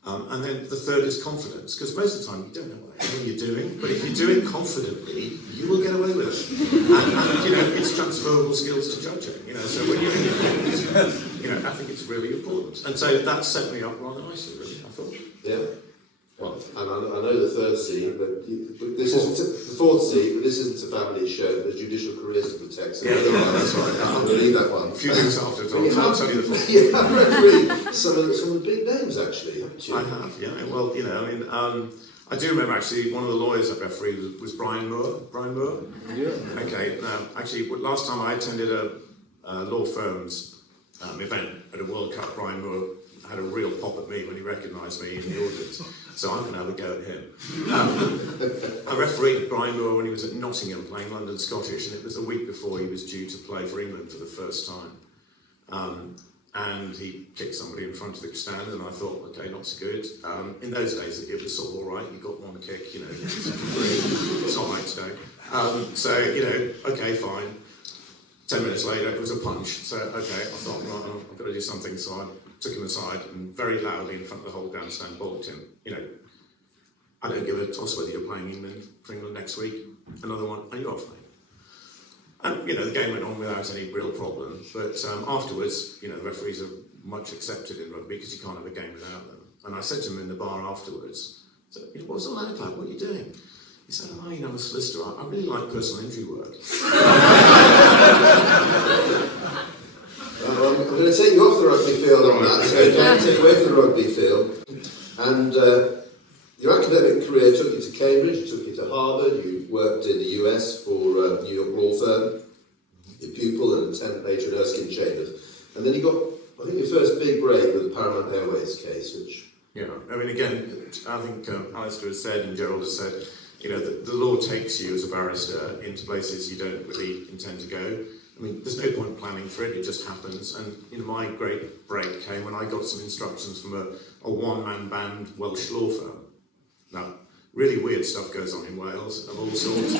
And then the third is confidence, because most of the time you don't know what the hell you're doing, but if you do it confidently, you will get away with it. And it's transferable skills to judging. So when you're in your games, I think it's really important. And so that set me up rather nicely, really, I thought. Yeah. Well, and I know the third C, but this isn't the fourth C, but this isn't a family show. There's judicial careers to protect. So yeah, that's right. I'm going to leave that one. A few things after, I'll tell you the fourth. Yeah, I've refereed some of the big names actually, haven't you? I have, yeah. Well, I do remember actually one of the lawyers at referee was Brian Moore. Brian Moore? Yeah. Okay, actually, last time I attended a law firm's event at a World Cup, Brian Moore had a real pop at me when he recognised me in the audience. So I'm going to have a go at him. I refereed Brian Moore when he was at Nottingham playing London Scottish, and it was the week before he was due to play for England for the first time. and he kicked somebody in front of the stand, and I thought, okay, not so good. In those days, it was sort of all right. You got one kick, you know, it's all right today. So, you know, okay, fine. 10 minutes later, it was a punch. So, okay, I thought, well, I've got to do something. So I took him aside and very loudly in front of the whole grandstand bolted him. You know, I don't give a toss whether you're playing for England next week. Another one, and you're off, mate. And, you know, the game went on without any real problem. But afterwards, you know, the referees are much accepted in rugby because you can't have a game without them. And I said to him in the bar afterwards, so, what was all that about? What are you doing? He said, oh, you know, I'm a solicitor. I really like personal injury work. I'm going to take you off the rugby field on that. So I'm going to take you away from the rugby field. And your academic career took you to Cambridge, it took you to Harvard, you worked in the US for New York law firm, your pupil and a temp major at Erskine Chambers. And then you got, I think, your first big break with the Paramount Airways case, which... Yeah, I mean, again, I think Alastair has said and Gerald has said, you know, the law takes you as a barrister into places you don't really intend to go. I mean, there's no point planning for it, it just happens. And, you know, my great break came when I got some instructions from a one-man band Welsh law firm. Now, really weird stuff goes on in Wales of all sorts.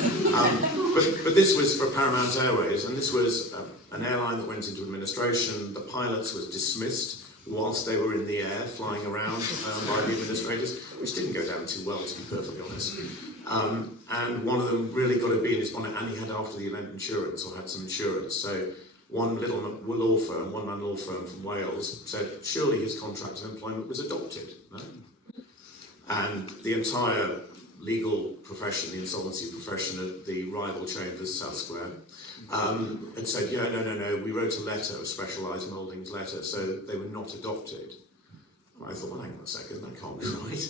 But this was for Paramount Airways, and this was an airline that went into administration. The pilots was dismissed whilst they were in the air, flying around by the administrators, which didn't go down too well, to be perfectly honest. And one of them really got a bee in his bonnet, and he had after the event insurance, or had some insurance. So one little law firm, one-man law firm from Wales, said surely his contract of employment was adopted. No? And the entire legal profession, the insolvency profession at the rival chambers, South Square, had said, yeah, no, we wrote a letter, a specialised mouldings letter, so they were not adopted. And I thought, well, hang on a second, that can't be right.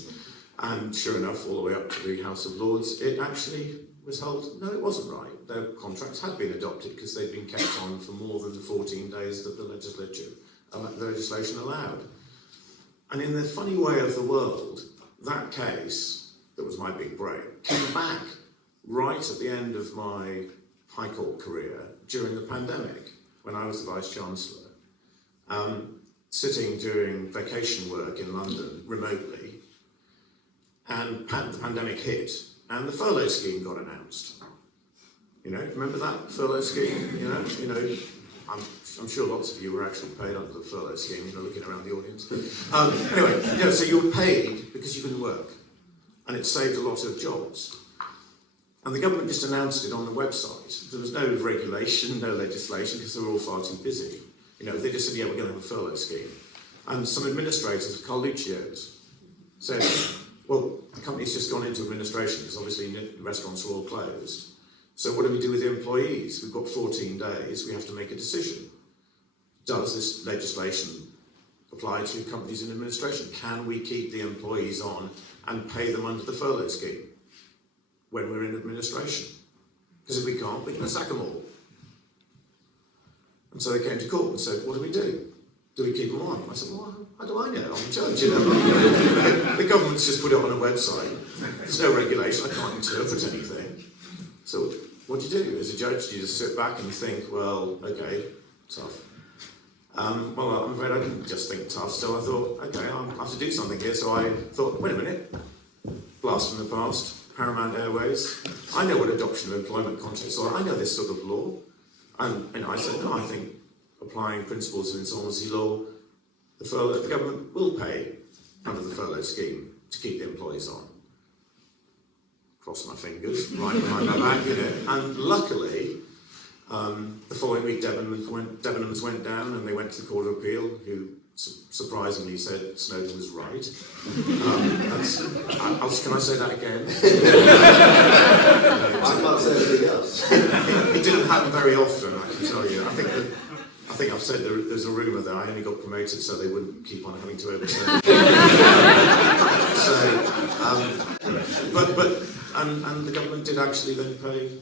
And sure enough, all the way up to the House of Lords, it actually was held, no, it wasn't right. Their contracts had been adopted because they'd been kept on for more than the 14 days that the legislation allowed. And in the funny way of the world, that case, that was my big break, came back right at the end of my High Court career during the pandemic, when I was the Vice-Chancellor, sitting doing vacation work in London remotely, and the pandemic hit, and the furlough scheme got announced. You know, remember that furlough scheme? You know, I'm sure lots of you were actually paid under the furlough scheme. You know, looking around the audience. Anyway, you know, so you were paid because you couldn't work, and it saved a lot of jobs. And the government just announced it on the website. There was no regulation, no legislation, because they were all far too busy. You know, they just said, yeah, we're going to have a furlough scheme. And some administrators of collegios said, well, the company's just gone into administration because obviously restaurants are all closed. So what do we do with the employees? We've got 14 days, we have to make a decision. Does this legislation apply to companies in administration? Can we keep the employees on and pay them under the furlough scheme when we're in administration? Because if we can't, we're going to sack them all. And so they came to court and said, what do we do? Do we keep them on? I said, well, how do I know? I'm the judge, you know. The government's just put it on a website. There's no regulation, I can't interpret anything. So what do you do? As a judge, do you just sit back and think, well, okay, tough. Well, I'm afraid I didn't just think tough, so I thought, okay, I'll have to do something here. So I thought, wait a minute, blast from the past, Paramount Airways. I know what adoption of employment contracts are. I know this sort of law. And you know, I said, no, I think applying principles of insolvency law, the government will pay under the furlough scheme to keep the employees on. Cross my fingers, right behind my back, you know. And luckily, the following week, Debenhams went down and they went to the Court of Appeal, who surprisingly said Snowden was right. Can I say that again? I can't say anything else. It didn't happen very often, I can tell you. I think I've said there's a rumour that I only got promoted so they wouldn't keep on having to overturn it. And the government did actually then pay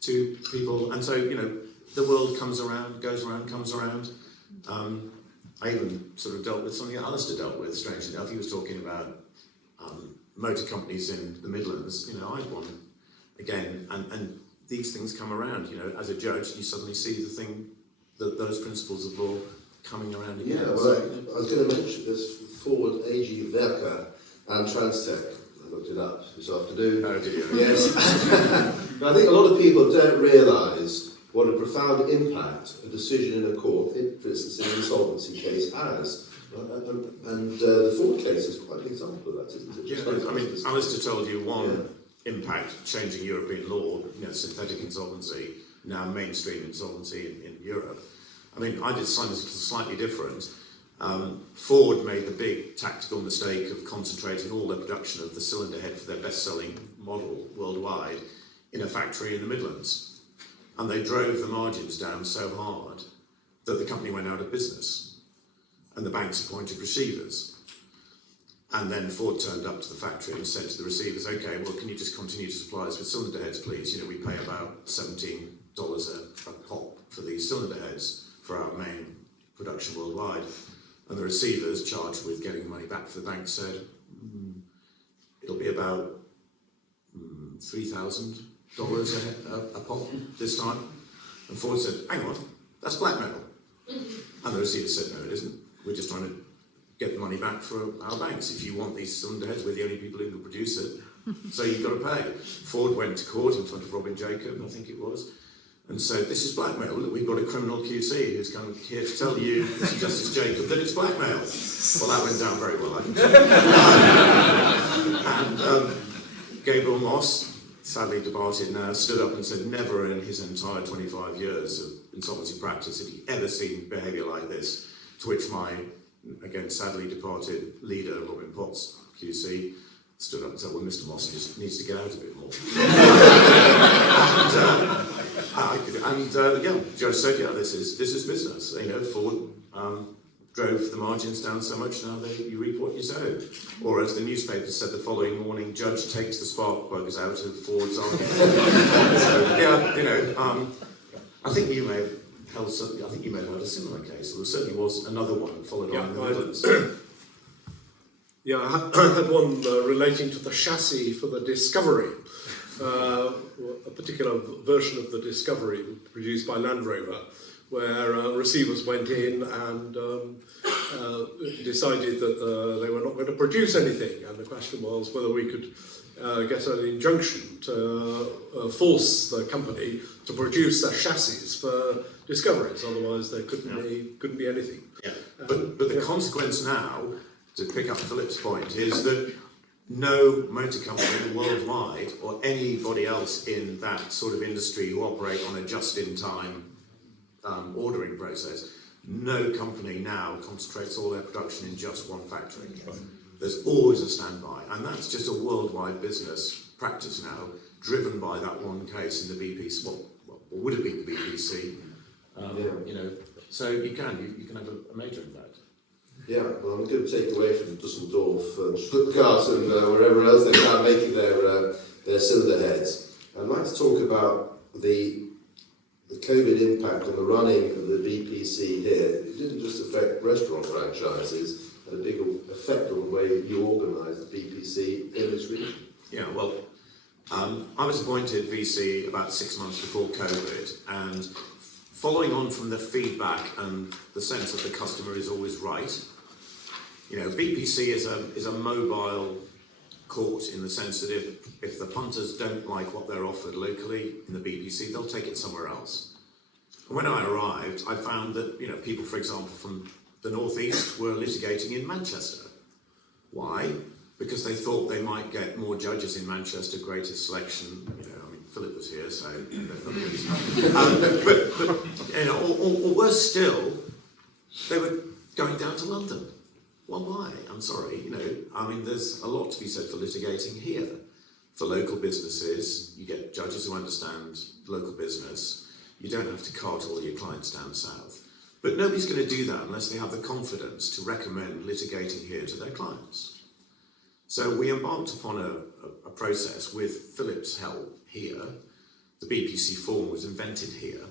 to people, and so, you know, the world comes around, goes around, comes around. I even sort of dealt with something that Alastair dealt with, strangely enough. He was talking about motor companies in the Midlands. You know, I had one again, and these things come around. You know, as a judge, you suddenly see the thing that those principles of law coming around again. Yeah, well, I was going to mention this Ford AG Werker and Transtech. I looked it up this afternoon. Oh, did you? Yes. But I think a lot of people don't realise what a profound impact a decision in a court, for instance, in an insolvency case, has. And the Ford case is quite an example of that, isn't it? Yeah, I mean, Alastair told you one impact changing European law, synthetic insolvency, now mainstream insolvency in Europe. I mean, I did something slightly different. Ford made the big tactical mistake of concentrating all their production of the cylinder head for their best-selling model worldwide in a factory in the Midlands. And they drove the margins down so hard that the company went out of business. And the banks appointed receivers. And then Ford turned up to the factory and said to the receivers, okay, well, can you just continue to supply us with cylinder heads, please? We pay about $17 a pop for these cylinder heads for our main production worldwide. And the receivers charged with getting money back for the bank said, it'll be about $3,000 a pop this time. And Ford said, hang on, that's blackmail. And the receiver said, no, it isn't. We're just trying to get the money back for our banks. If you want these cylinder heads, we're the only people who can produce it. So you've got to pay. Ford went to court in front of Robin Jacob, I think it was, and said, this is blackmail. Look, we've got a criminal QC who's come here to tell you, Mr. Justice Jacob, that it's blackmail. Well, that went down very well, I can tell you. And Gabriel Moss, sadly departed now, stood up and said never in his entire 25 years of insolvency practice had he ever seen behaviour like this, to which my, again, sadly departed leader, Robin Potts, QC, stood up and said, well, Mr. Moss just needs to get out a bit more. The judge said, yeah, this is business. Ford drove the margins down so much, now you reap what you sow. Or as the newspaper said the following morning, judge takes the spark plugs out of Ford's argument. So, I think you may have held a similar case, or there certainly was another one followed on in the Netherlands. Yeah, I had one relating to the chassis for the Discovery, a particular version of the Discovery produced by Land Rover, where receivers went in and decided that they were not going to produce anything, and the question was whether we could get an injunction to force the company to produce their chassis for Discoveries, otherwise there couldn't be anything. Yeah. But the consequence now, to pick up Philip's point, is that no motor company worldwide or anybody else in that sort of industry who operate on a just-in-time ordering process, no company now concentrates all their production in just one factory. Right. There's always a standby, and that's just a worldwide business practice now, driven by that one case in the BPC. What would have been the BPC? So you can have a major impact. Yeah, well, I'm going to take away from Dusseldorf and Stuttgart and wherever else they're now making their cylinder heads. I'd like to talk about the COVID impact on the running of the BPC here. It didn't just affect restaurant franchises, it had a big effect on the way you organise the BPC in this region. Yeah, well, I was appointed VC about 6 months before COVID, and following on from the feedback and the sense that the customer is always right, BPC is a mobile court in the sense that if the punters don't like what they're offered locally in the BPC, they'll take it somewhere else. And when I arrived, I found that people, for example, from the northeast were litigating in Manchester. Why? Because they thought they might get more judges in Manchester, greater selection. Philip was here, so or worse still, they were going down to London. Well, why? I'm sorry. There's a lot to be said for litigating here. For local businesses, you get judges who understand local business. You don't have to cart all your clients down south. But nobody's going to do that unless they have the confidence to recommend litigating here to their clients. So we embarked upon a process with Philip's help here. The BPC form was invented here,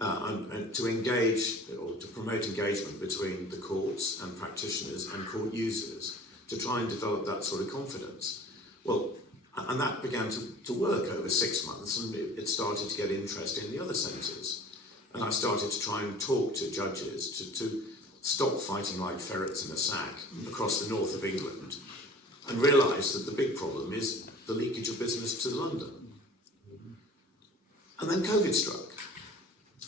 and to engage or to promote engagement between the courts and practitioners and court users to try and develop that sort of confidence. Well, and that began to work over 6 months, and it started to get interest in the other centres. And I started to try and talk to judges to stop fighting like ferrets in a sack across the north of England, and realised that the big problem is the leakage of business to London. And then COVID struck.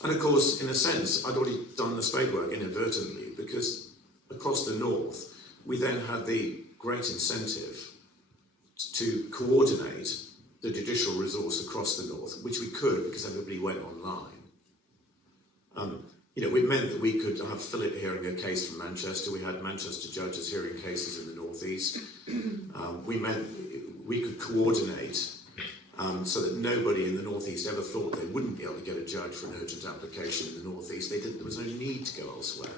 And of course, in a sense, I'd already done the spadework inadvertently, because across the north, we then had the great incentive to coordinate the judicial resource across the north, which we could because everybody went online. It meant that we could have Philip hearing a case from Manchester. We had Manchester judges hearing cases in the northeast. We meant we could coordinate so that nobody in the northeast ever thought they wouldn't be able to get a judge for an urgent application in the northeast. There was no need to go elsewhere.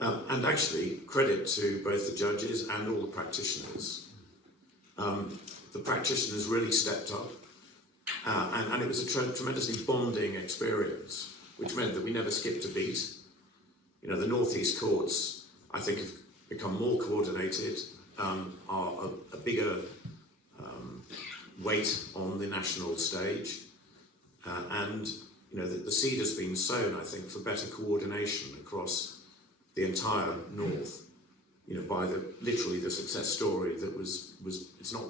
And actually, credit to both the judges and all the practitioners. The practitioners really stepped up, and it was a tremendously bonding experience, which meant that we never skipped a beat. The northeast courts, I think, have become more coordinated, are a bigger weight on the national stage, and the seed has been sown, I think, for better coordination across the entire north. By literally the success story that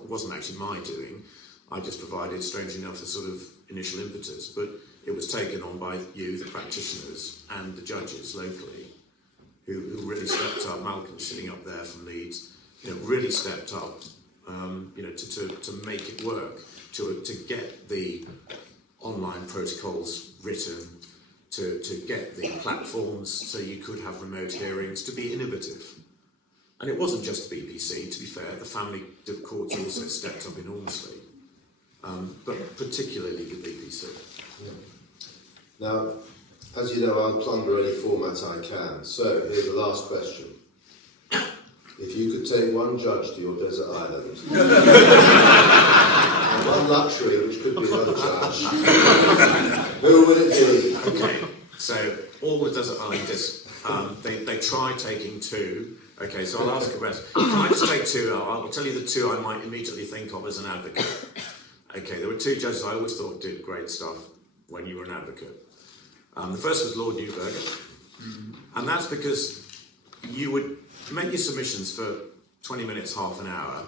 wasn't actually my doing. I just provided, strangely enough, the sort of initial impetus, but it was taken on by you, the practitioners, and the judges locally, who really stepped up. Malcolm sitting up there from Leeds, really stepped up, to make it work, to get the online protocols written, to get the platforms so you could have remote hearings, to be innovative. And it wasn't just the BBC, to be fair. The family courts also stepped up enormously, but particularly the BBC. Yeah. Now, as you know, I'll plunder any format I can. So, here's the last question. If you could take one judge to your desert island, and one luxury, which could be another judge, who would it be? Okay, so all the desert islanders, they try taking two. Okay, so I'll ask a question. Can I just take two? I'll tell you the two I might immediately think of as an advocate. Okay, there were two judges I always thought did great stuff when you were an advocate. The first was Lord Newberger, and that's because you would make your submissions for 20 minutes, half an hour,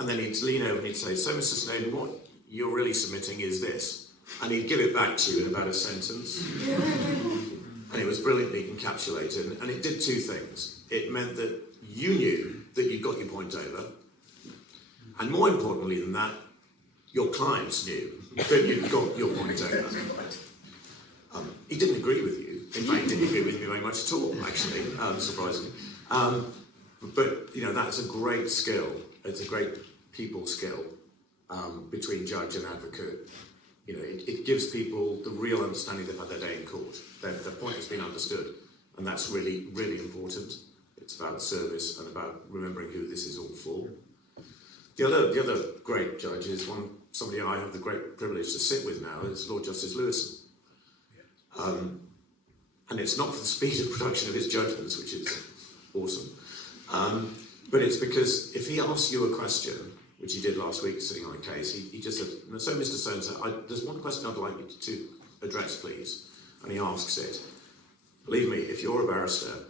and then he'd lean over and he'd say, "So, Mr. Snowden, what you're really submitting is this," and he'd give it back to you in about a sentence. And it was brilliantly encapsulated, and it did two things. It meant that you knew that you'd got your point over, and more importantly than that, your clients knew that you'd got your point over. He didn't agree with you. In fact, he didn't agree with me very much at all, actually, surprisingly. But, that's a great skill. It's a great people skill between judge and advocate. It gives people the real understanding they've had their day in court. Their point has been understood, and that's really, really important. It's about service and about remembering who this is all for. The other great judge is somebody I have the great privilege to sit with now, is Lord Justice Lewison. And it's not for the speed of production of his judgments, which is awesome, but it's because if he asks you a question, which he did last week sitting on a case, he just said, "So, Mr. Soames, there's one question I'd like you to address, please." And he asks it. Believe me, if you're a barrister,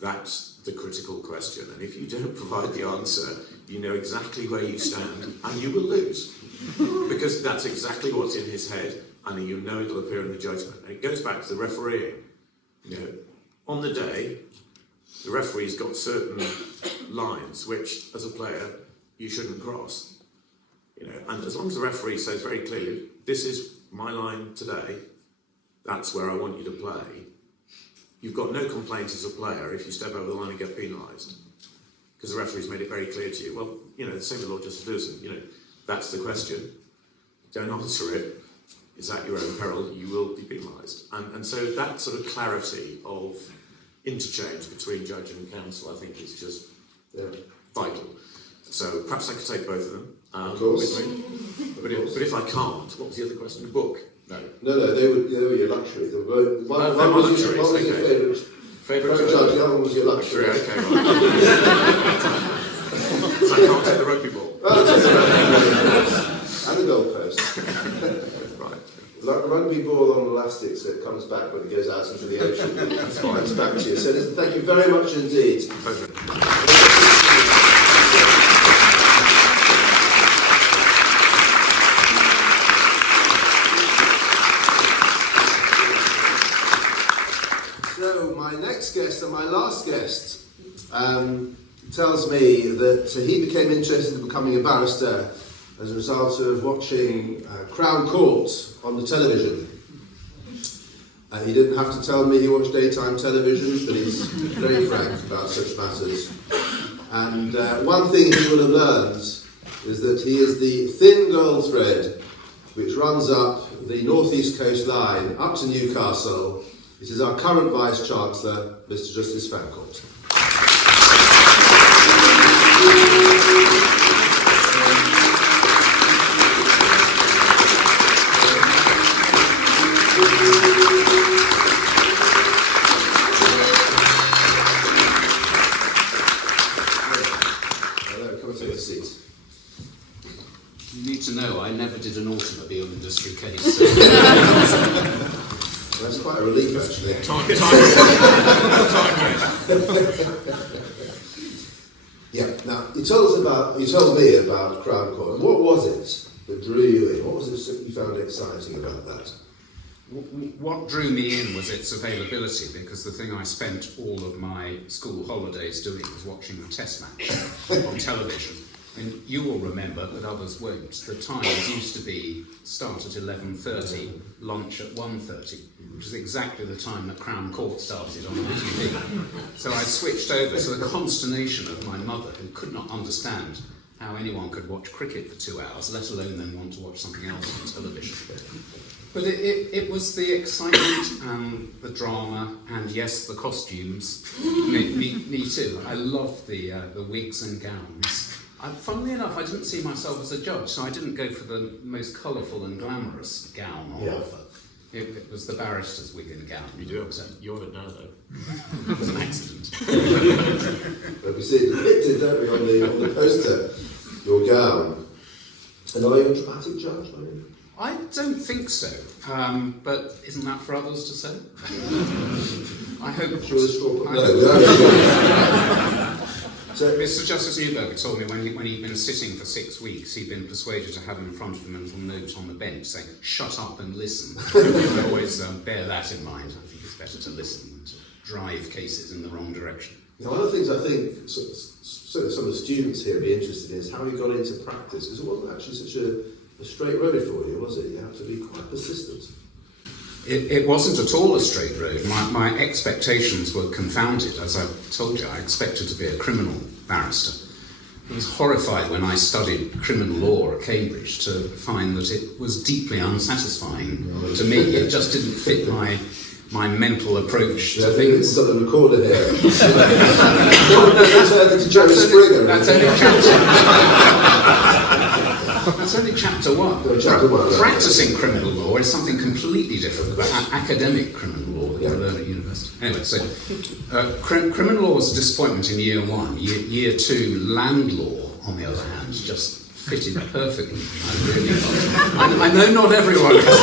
that's the critical question. And if you don't provide the answer, you know exactly where you stand, and you will lose. Because that's exactly what's in his head, and you know it'll appear in the judgment. And it goes back to the refereeing. On the day, the referee's got certain lines which, as a player, you shouldn't cross. And as long as the referee says very clearly, "This is my line today, that's where I want you to play," you've got no complaint as a player if you step over the line and get penalised. Because the referee's made it very clear to you. Well, the same with Lord Justice Lewison, that's the question. Don't answer it. Is at your own peril, you will be penalised. And so that sort of clarity of interchange between judge and counsel, I think, is just vital. So perhaps I could take both of them with me. But if I can't, what was the other question? The book? No, they were your luxury. One was your favourite judge, the other one was your luxury. Okay, right. So I can't take the rugby ball. And the goalpost. Right. Rugby ball on the left plastic, so it comes back when it goes out into the ocean. It comes back to you. So listen, thank you very much indeed. Pleasure. So my next guest and my last guest tells me that he became interested in becoming a barrister as a result of watching Crown Court on the television. He didn't have to tell me he watched daytime television, but he's very frank about such matters. And one thing he will have learned is that he is the thin gold thread which runs up the northeast coast line up to Newcastle. This is our current Vice-Chancellor, Mr. Justice Fancourt. You need to know I never did an automobile industry case. So. That's quite a relief, actually. Yeah. Now, you told me about Crown Court. And what was it that drew you in? What was it that you found exciting about that? What drew me in was its availability, because the thing I spent all of my school holidays doing was watching the test match on television. And you will remember, but others won't, the times used to be start at 11:30, lunch at 1:30, which is exactly the time that Crown Court started on TV. So I switched over to the consternation of my mother, who could not understand how anyone could watch cricket for 2 hours, let alone then want to watch something else on television. But it was the excitement and the drama, and yes, the costumes. Me too. I loved the wigs and gowns. Funnily enough, I didn't see myself as a judge, so I didn't go for the most colourful and glamorous gown on offer. It was the barrister's wig and gown. You do have you have it now, though. It was an accident. But we see it depicted, don't we, on the poster, your gown. And are you a dramatic judge? I don't think so, but isn't that for others to say? I hope. Sure, the straw. So, Mr. Justice Newberger told me when he'd been sitting for 6 weeks, he'd been persuaded to have in front of him a little note on the bench saying, "Shut up and listen." I always bear that in mind. I think it's better to listen than to drive cases in the wrong direction. Now, one of the things I think some of the students here would be interested in is how you got into practice, because it wasn't actually such a straight road for you, was it? You had to be quite persistent. It wasn't at all a straight road. My expectations were confounded. As I told you, I expected to be a criminal barrister. I was horrified when I studied criminal law at Cambridge to find that it was deeply unsatisfying to me. It just didn't fit my mental approach to things. It's got the recorder here. That's only chapter one. Chapter one. Practicing criminal law is something completely different from academic criminal law that you learn at university. Anyway, so criminal law was a disappointment in year one. Year two, land law, on the other hand, just fitted perfectly. I know not everyone has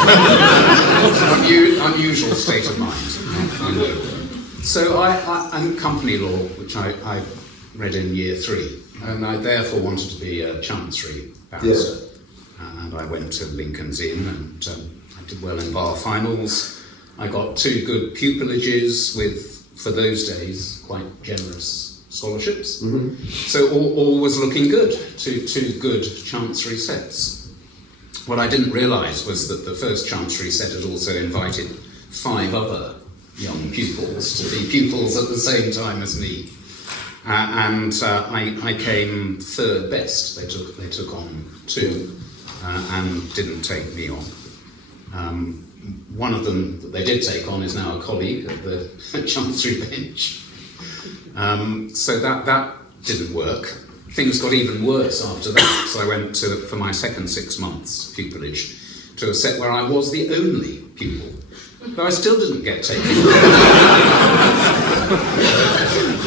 an unusual state of mind. So and company law, which I read in year three, and I therefore wanted to be a chancery barrister. Yeah. And I went to Lincoln's Inn, and I did well in bar finals. I got 2 good pupilages with, for those days, quite generous scholarships. Mm-hmm. So all was looking good. Two good chancery sets. What I didn't realise was that the first chancery set had also invited 5 other young pupils to be pupils at the same time as me. And I came third best. They took on 2 and didn't take me on. One of them that they did take on is now a colleague at the Chancery bench. So that didn't work. Things got even worse after that. So I went for my second 6 months pupillage to a set where I was the only pupil. But I still didn't get taken.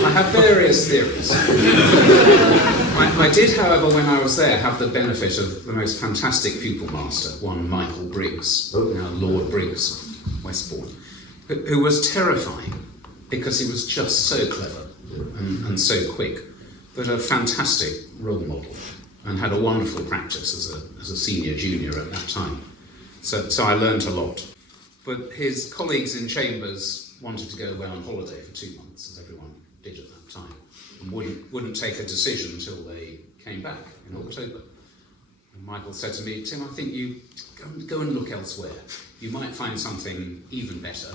I have various theories. I did, however, when I was there, have the benefit of the most fantastic pupil master, one Michael Briggs, now Lord Briggs, Westport, who was terrifying because he was just so clever and so quick, but a fantastic role model, and had a wonderful practice as a senior junior at that time. So I learnt a lot. But his colleagues in Chambers wanted to go away on holiday for 2 months, as everyone did at that time, and wouldn't take a decision until they came back in October. And Michael said to me, "Tim, I think you go and look elsewhere. You might find something even better.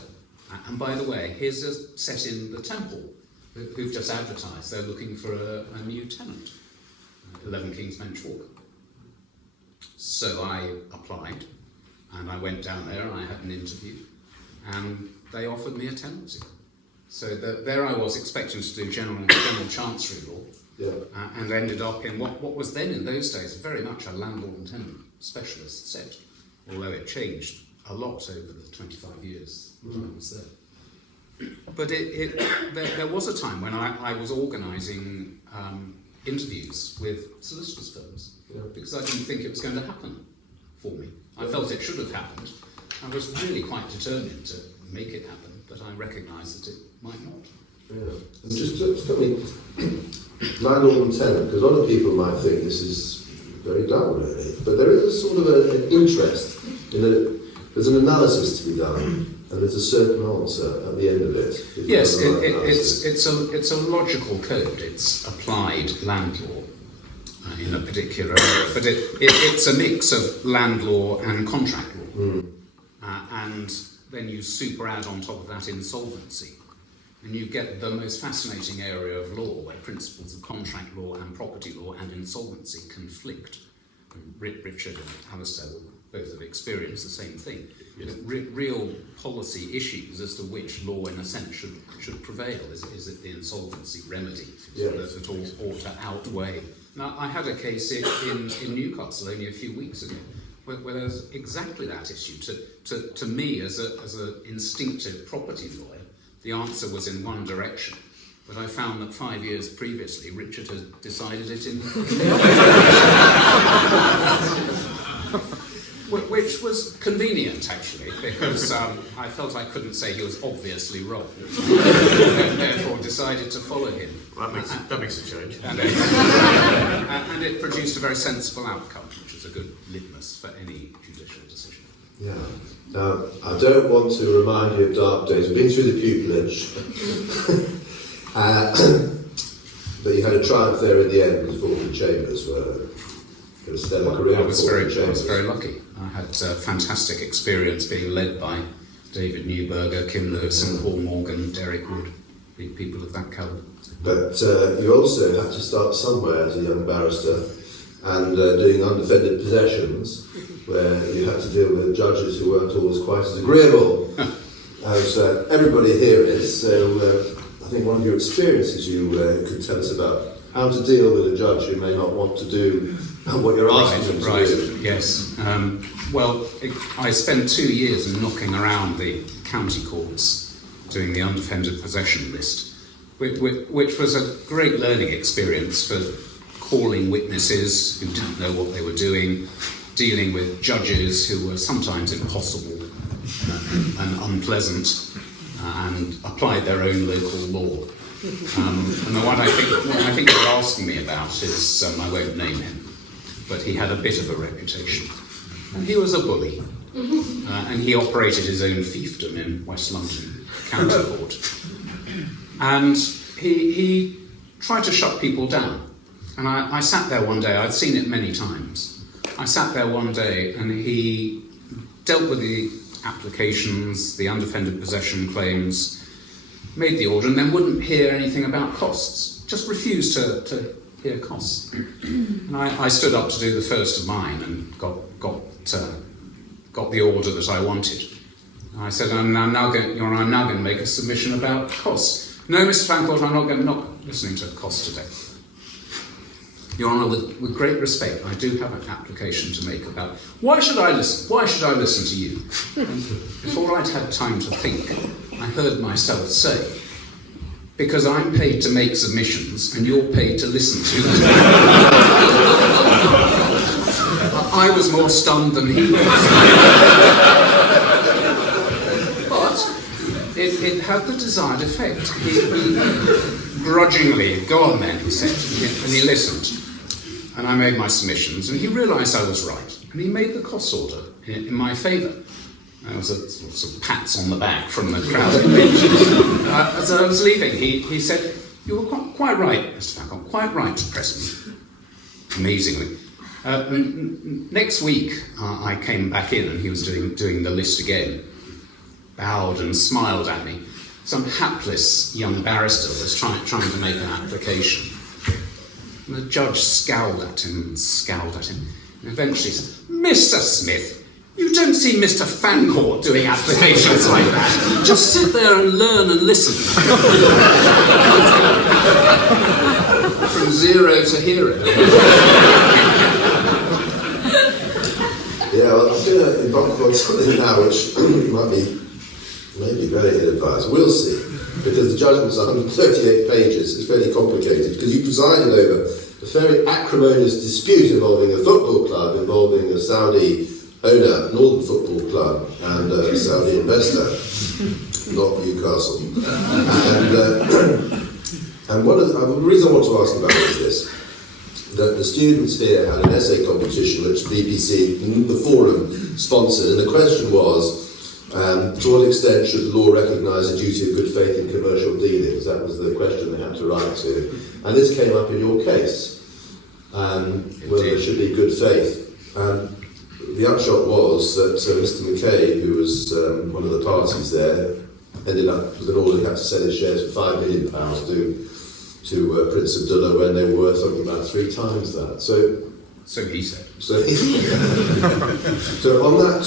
And by the way, here's a set in the Temple who've just advertised. They're looking for a new tenant, 11 King's Bench Walk." So I applied, and I went down there, and I had an interview, and they offered me a tenancy. So there I was, expecting to do general chancery law, and ended up in what was then, in those days, very much a landlord and tenant specialist set, although it changed a lot over the 25 years that I was there. But there was a time when I was organising interviews with solicitors' firms, because I didn't think it was going to happen for me. I felt it should have happened. I was really quite determined to make it happen, but I recognised that it might not. Yeah. And just tell me, landlord and tenant, because a lot of people might think this is very dull, really, but there is a sort of an interest in that there's an analysis to be done, and there's a certain answer at the end of it. Yes, it's a logical code. It's applied land law in a particular area, but it's a mix of land law and contract law, and then you super add on top of that insolvency, and you get the most fascinating area of law where principles of contract law and property law and insolvency conflict. Richard and Alastair both have experienced the same thing. Yes. Real policy issues as to which law, in a sense, should prevail. Is it the insolvency remedy that ought to outweigh? Now, I had a case in Newcastle only a few weeks ago where there was exactly that issue. To me, as an instinctive property lawyer, the answer was in one direction. But I found that 5 years previously, Richard had decided it in which was convenient, actually, because I felt I couldn't say he was obviously wrong, and therefore decided to follow him. Well, that makes a change. And it produced a very sensible outcome, which is a good litmus for any judicial decision. Yeah. Now, I don't want to remind you of dark days. We've been through the pupillage. But you had a triumph there in the end with Fulton Chambers, where it was a stellar career. I was very lucky. I had a fantastic experience being led by David Newberger, Kim Lewis and Paul Morgan, Derek Wood, people of that calibre. But you also had to start somewhere as a young barrister, and doing undefended possessions, where you had to deal with judges who weren't always quite as agreeable as everybody here is. So I think one of your experiences you could tell us about how to deal with a judge who may not want to do what you're asking them to do. Yes. Well, I spent 2 years knocking around the county courts doing the undefended possession list, which was a great learning experience for calling witnesses who didn't know what they were doing, dealing with judges who were sometimes impossible and unpleasant, and applied their own local law. And the one I think you're asking me about is, I won't name him, but he had a bit of a reputation. And he was a bully. And he operated his own fiefdom in West London County Court. And he tried to shut people down. And I sat there one day, I'd seen it many times. I sat there one day and he dealt with the applications, the undefended possession claims, made the order, and then wouldn't hear anything about costs. Just refused to hear costs. And I stood up to do the first of mine and got the order that I wanted. And I said, I'm now going to make a submission about costs. No, Mr. Fancourt, I'm not listening to costs today. Your Honour, with great respect, I do have an application to make about why should I listen? Why should I listen to you? And before I'd had time to think, I heard myself say, because I'm paid to make submissions and you're paid to listen to them. I was more stunned than he was. it had the desired effect. He grudgingly, go on then, he said, and he listened. And I made my submissions, and he realised I was right, and he made the costs order in my favour. There was a sort of pats on the back from the crowd. As I was leaving, he said, "You were quite right, Mr. Fancourt, quite right to press me." Amazingly. Next week, I came back in, and he was doing the list again. Bowed and smiled at me. Some hapless young barrister was trying to make an application. And the judge scowled at him, and eventually said, "Mr. Smith, you don't see Mr. Fancourt doing applications like that. Just sit there and learn and listen." From zero to hero. Yeah, well, I'm going to embark on something now which might be maybe very ill-advised. We'll see. Because the judgment's 138 pages. It's fairly complicated because you presided over a very acrimonious dispute involving a football club, involving a Saudi owner, Northern Football Club, and a Saudi investor, not Newcastle. And one of the reason I want to ask about it is this, that the students here had an essay competition which BBC, the forum, sponsored, and the question was, to what extent should the law recognise a duty of good faith in commercial dealings? That was the question they had to write to. And this came up in your case, whether there should be good faith. The upshot was that Mr. McCabe, who was one of the parties there, ended up with an order he had to sell his shares for £5 million to Prince Abdullah when they were worth something about 3 times that. So he said. So on that,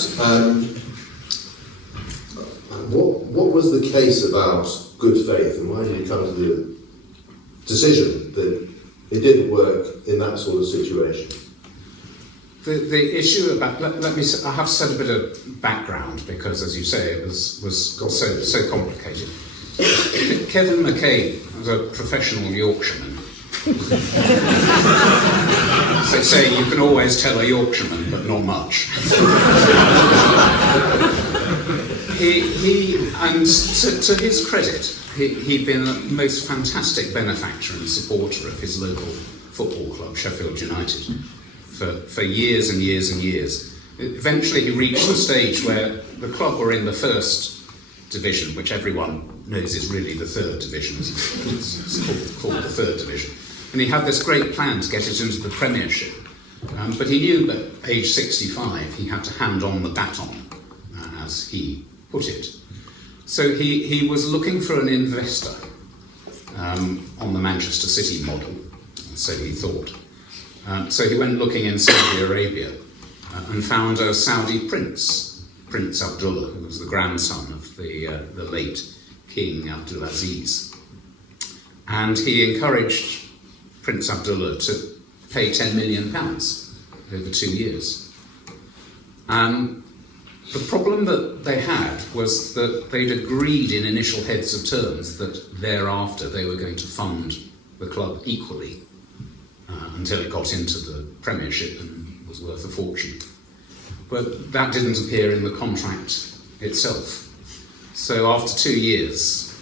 what was the case about good faith, and why did you come to the decision that it didn't work in that sort of situation? The issue about I have to set a bit of background because, as you say, it was so complicated. Kevin McCabe was a professional Yorkshireman. So say you can always tell a Yorkshireman, but not much. And to his credit, he'd been a most fantastic benefactor and supporter of his local football club, Sheffield United, for years and years and years. Eventually he reached the stage where the club were in the first division, which everyone knows is really the third division. It's called the third division. And he had this great plan to get it into the Premiership. But he knew that at age 65 he had to hand on the baton, as he put it. So he was looking for an investor on the Manchester City model, so he thought. So he went looking in Saudi Arabia and found a Saudi prince, Prince Abdullah, who was the grandson of the late King Abdulaziz. And he encouraged Prince Abdullah to pay £10 million over 2 years. The problem that they had was that they'd agreed in initial heads of terms that thereafter they were going to fund the club equally until it got into the Premiership and was worth a fortune. But that didn't appear in the contract itself. So after 2 years,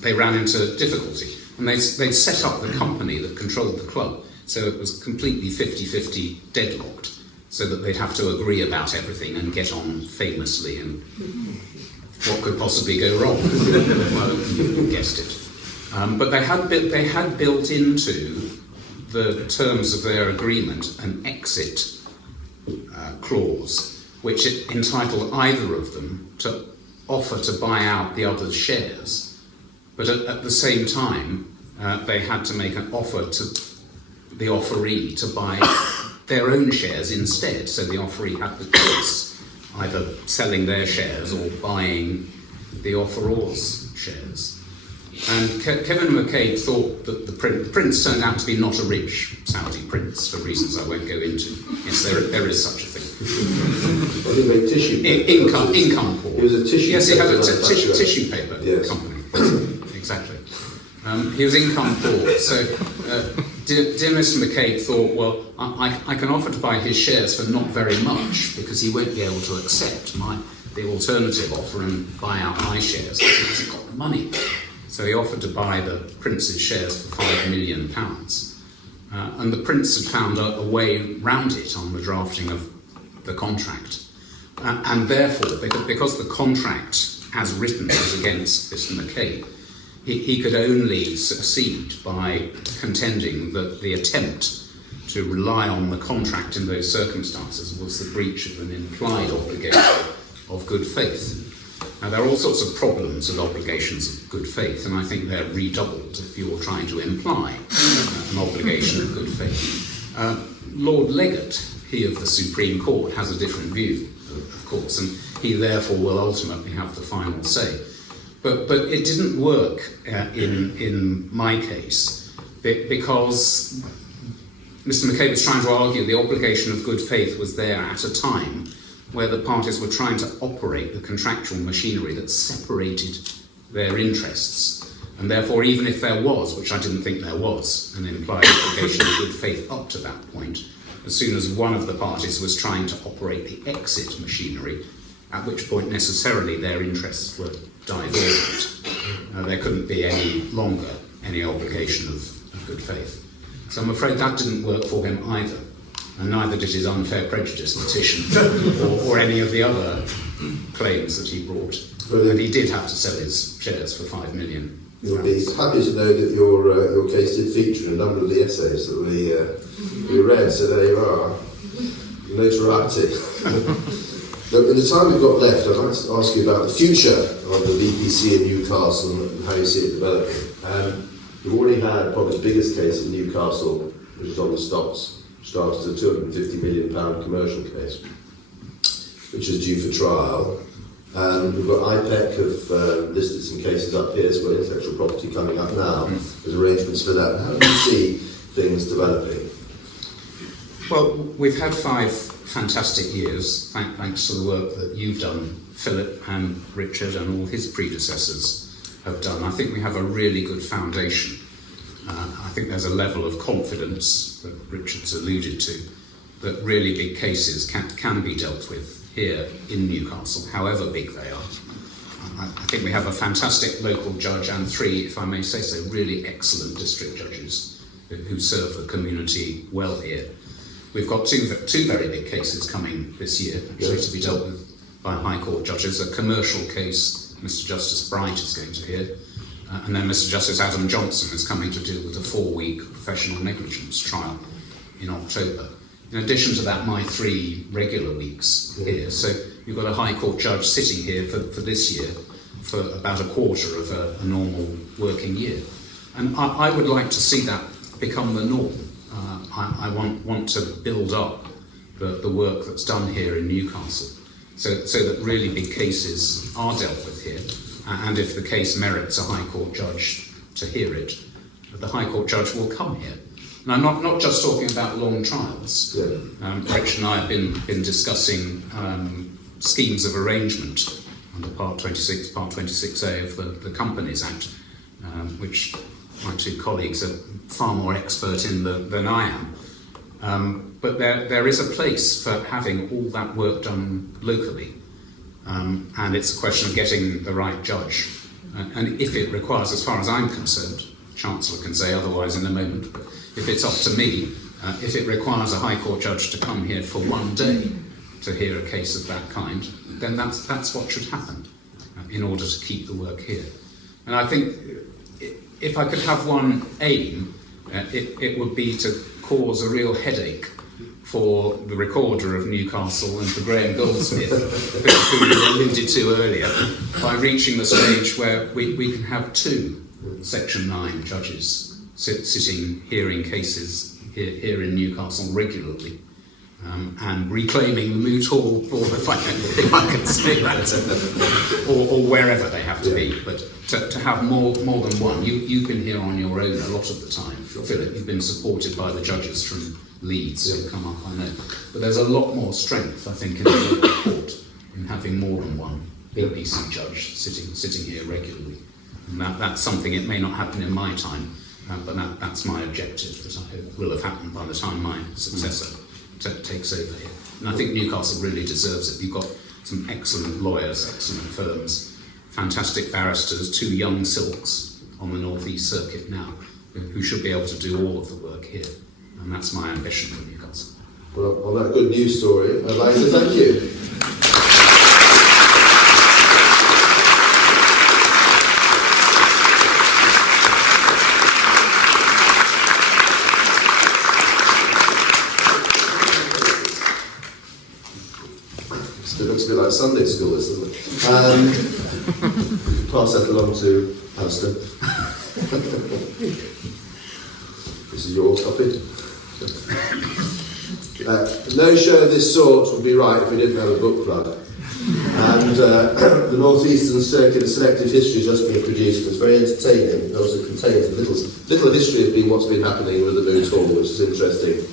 they ran into difficulty. And they'd set up the company that controlled the club, so it was completely 50-50 deadlocked, so that they'd have to agree about everything and get on famously, and what could possibly go wrong? Well, you guessed it. But they had built into the terms of their agreement an exit clause, which entitled either of them to offer to buy out the other's shares. But at the same time, they had to make an offer to the offeree to buy their own shares instead. So the offeree had the choice, either selling their shares or buying the offeror's shares. And Kevin McCabe thought that the prince turned out to be not a rich Saudi prince, for reasons I won't go into. Yes, there is such a thing. Well, he made tissue paper. Income poor. He was a tissue Yes, he had a paper tissue paper company. Exactly. He was income poor. So dear Mr. McCabe thought, well, I can offer to buy his shares for not very much because he won't be able to accept the alternative offer and buy out my shares because he hasn't got the money. So he offered to buy the Prince's shares for £5 million. And the Prince had found a way round it on the drafting of the contract. And therefore, because the contract as written was against Mr. McCabe, he could only succeed by contending that the attempt to rely on the contract in those circumstances was the breach of an implied obligation of good faith. Now, there are all sorts of problems with obligations of good faith, and I think they're redoubled if you're trying to imply an obligation of good faith. Lord Legate, he of the Supreme Court, has a different view, of course, and he therefore will ultimately have the final say. But it didn't work in my case because Mr. McCabe was trying to argue the obligation of good faith was there at a time where the parties were trying to operate the contractual machinery that separated their interests. And therefore, even if there was, which I didn't think there was, an implied obligation of good faith up to that point, as soon as one of the parties was trying to operate the exit machinery, at which point necessarily their interests were divergent, there couldn't be any longer any obligation of good faith. So I'm afraid that didn't work for him either, and neither did his unfair prejudice petition or any of the other claims that he brought. And he did have to sell his shares for £5 million. You'll be happy to know that your case did feature in a number of the essays that we read, so there you are. Notoriety. Look, in the time we've got left, I'd like to ask you about the future of the BPC in Newcastle and how you see it developing. We've already had probably the biggest case in Newcastle, which is on the stocks, started a £250 million commercial case, which is due for trial. We've got IPEC have listed some cases up here, so intellectual property coming up now. There's arrangements for that. How do you see things developing? Well, we've had 5 fantastic years, thanks to the work that you've done, Philip and Richard and all his predecessors have done. I think we have a really good foundation. I think there's a level of confidence that Richard's alluded to, that really big cases can be dealt with here in Newcastle, however big they are. I think we have a fantastic local judge and 3, if I may say so, really excellent district judges who serve the community well here. We've got two very big cases coming this year, actually, to be dealt with by High Court judges. A commercial case Mr. Justice Bright is going to hear, and then Mr. Justice Adam Johnson is coming to deal with a 4-week professional negligence trial in October. In addition to that, my 3 regular weeks here. So you've got a High Court judge sitting here for this year for about a quarter of a normal working year. And I would like to see that become the norm. I want to build up the work that's done here in Newcastle so that really big cases are dealt with here. And if the case merits a High Court judge to hear it, the High Court judge will come here. And I'm not just talking about long trials. Rich and I have been discussing schemes of arrangement under Part 26, Part 26A of the Companies Act, which my 2 colleagues are far more expert in than I am. But there is a place for having all that work done locally. And it's a question of getting the right judge. And if it requires, as far as I'm concerned, Chancellor can say otherwise in a moment, but if it's up to me, if it requires a High Court judge to come here for 1 day to hear a case of that kind, then that's what should happen in order to keep the work here. And I think if I could have one aim, it would be to cause a real headache for the Recorder of Newcastle and for Graham Goldsmith, who you alluded to earlier, by reaching the stage where we can have 2 Section 9 judges sitting hearing cases here in Newcastle regularly, and reclaiming the moot hall board, if I can say that, or wherever they have to be. But to have more than one, you've been here on your own a lot of the time. Philip, you've been supported by the judges from Leeds who come up, I know. But there's a lot more strength, I think, in the local court in having more than one BBC judge sitting here regularly. And that's something, it may not happen in my time, but that's my objective, that I hope will have happened by the time my successor takes over here. And I think Newcastle really deserves it. You've got some excellent lawyers, excellent firms, fantastic barristers, 2 young silks on the North East Circuit now, who should be able to do all of the work here. And that's my ambition for Newcastle. Well, on that good news story, I'd like to thank you. It looks a bit like Sunday school, this, doesn't it? Pass that along to Alastair. This is your copy. No show of this sort would be right if we didn't have a book club. And the North Eastern Circuit of Selective History has just been produced. It's very entertaining. It also contains a little history of what's been happening with the Moot Hall, which is interesting.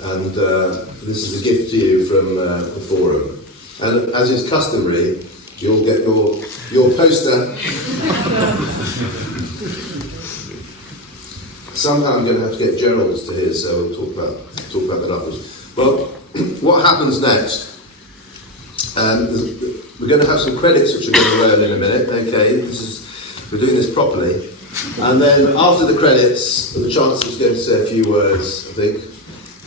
And this is a gift to you from the forum. And as is customary, you'll get your poster. Somehow I'm going to have to get Gerald's to his, so we'll talk about that afterwards. Well, what happens next? We're going to have some credits which are going to roll in a minute. Okay, we're doing this properly. And then after the credits, the Chancellor's going to say a few words, I think.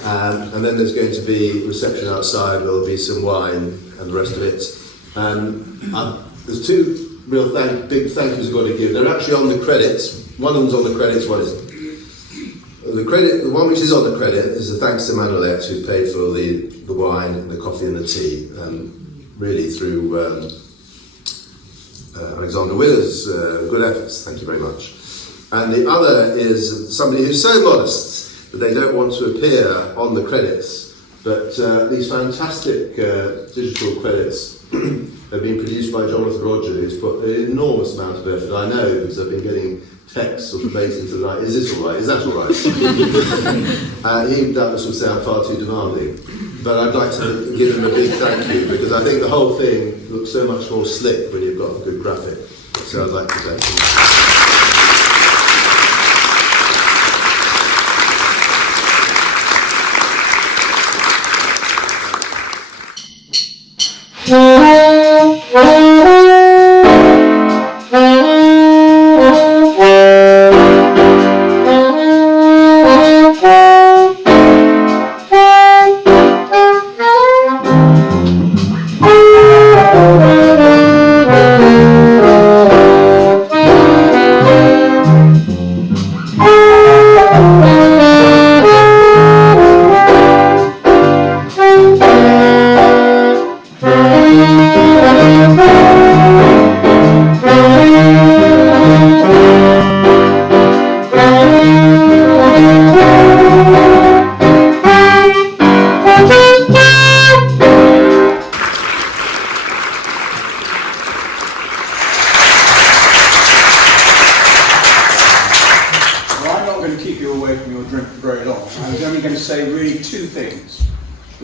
And then there's going to be reception outside, there'll be some wine and the rest of it. There's 2 real big thank yous I've got to give. They're actually on the credits. One of them's on the credits, one isn't. The one which is on the credit is a thanks to Manolette, who paid for the wine, and the coffee and the tea, really through Alexander Willer's good efforts. Thank you very much. And the other is somebody who's so modest that they don't want to appear on the credits, but these fantastic digital credits have been produced by Jonathan Roger, who's put an enormous amount of effort. I know, because I've been getting texts sort of late into the night, is this all right? Is that all right? He doubtless would sound far too demanding, but I'd like to give him a big thank you, because I think the whole thing looks so much more slick when you've got a good graphic. So I'd like to thank him.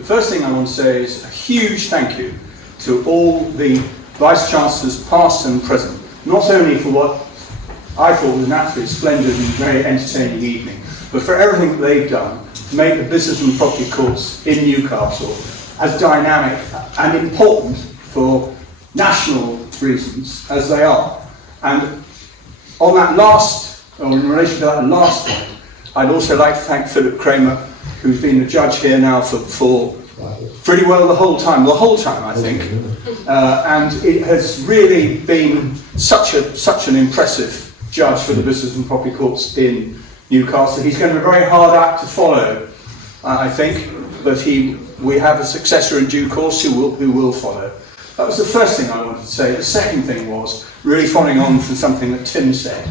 First thing I want to say is a huge thank you to all the Vice-Chancellors past and present, not only for what I thought was an absolutely splendid and very entertaining evening, but for everything that they've done to make the business and property courts in Newcastle as dynamic and important for national reasons as they are. And on that in relation to that last point, I'd also like to thank Philip Kramer, who's been the judge here now for pretty well the whole time I think, and it has really been such an impressive judge for the business and property courts in Newcastle. He's going to be a very hard act to follow, I think, but we have a successor in due course who will follow. That was the first thing I wanted to say. The second thing was really following on from something that Tim said.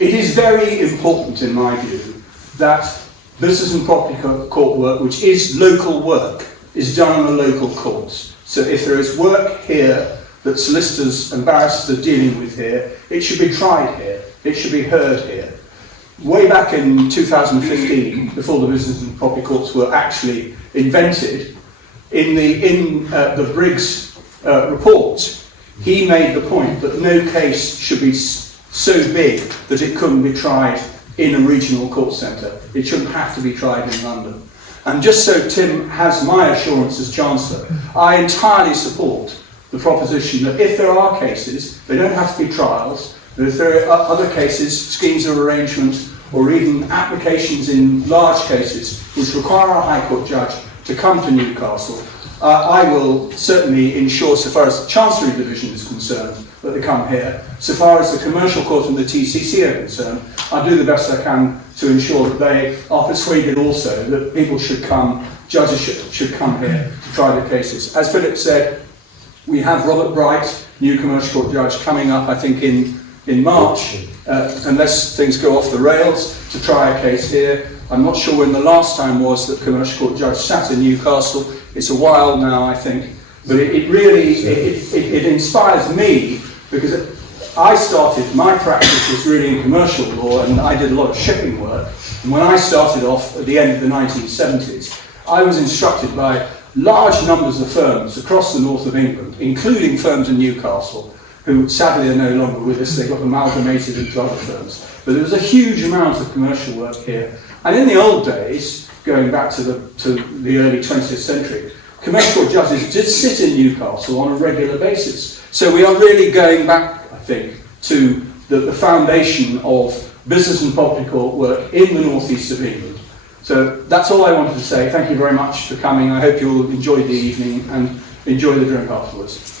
It is very important, in my view, that business and property court work, which is local work, is done on the local courts. So if there is work here that solicitors and barristers are dealing with here, it should be tried here, it should be heard here. Way back in 2015, before the business and property courts were actually invented, in the Briggs report, he made the point that no case should be so big that it couldn't be tried in a regional court centre. It shouldn't have to be tried in London. And just so Tim has my assurance as Chancellor, I entirely support the proposition that if there are cases, they don't have to be trials, but if there are other cases, schemes of arrangement, or even applications in large cases which require a High Court judge to come to Newcastle, I will certainly ensure, so far as the Chancery Division is concerned, that they come here. So far as the Commercial Court and the TCC are concerned, I'll do the best I can to ensure that they are persuaded also that people should come, judges should come here to try the cases. As Philip said, we have Robert Bright, new Commercial Court judge, coming up, I think, in March, unless things go off the rails, to try a case here. I'm not sure when the last time was that Commercial Court judge sat in Newcastle. It's a while now, I think. But it really inspires me, because I started, my practice was really in commercial law, and I did a lot of shipping work. And when I started off at the end of the 1970s, I was instructed by large numbers of firms across the north of England, including firms in Newcastle, who sadly are no longer with us. They got amalgamated into other firms. But there was a huge amount of commercial work here. And in the old days, going back to the early 20th century, commercial court judges did sit in Newcastle on a regular basis. So we are really going back, I think, to the foundation of business and property court work in the northeast of England. So that's all I wanted to say. Thank you very much for coming. I hope you all enjoyed the evening and enjoy the drink afterwards.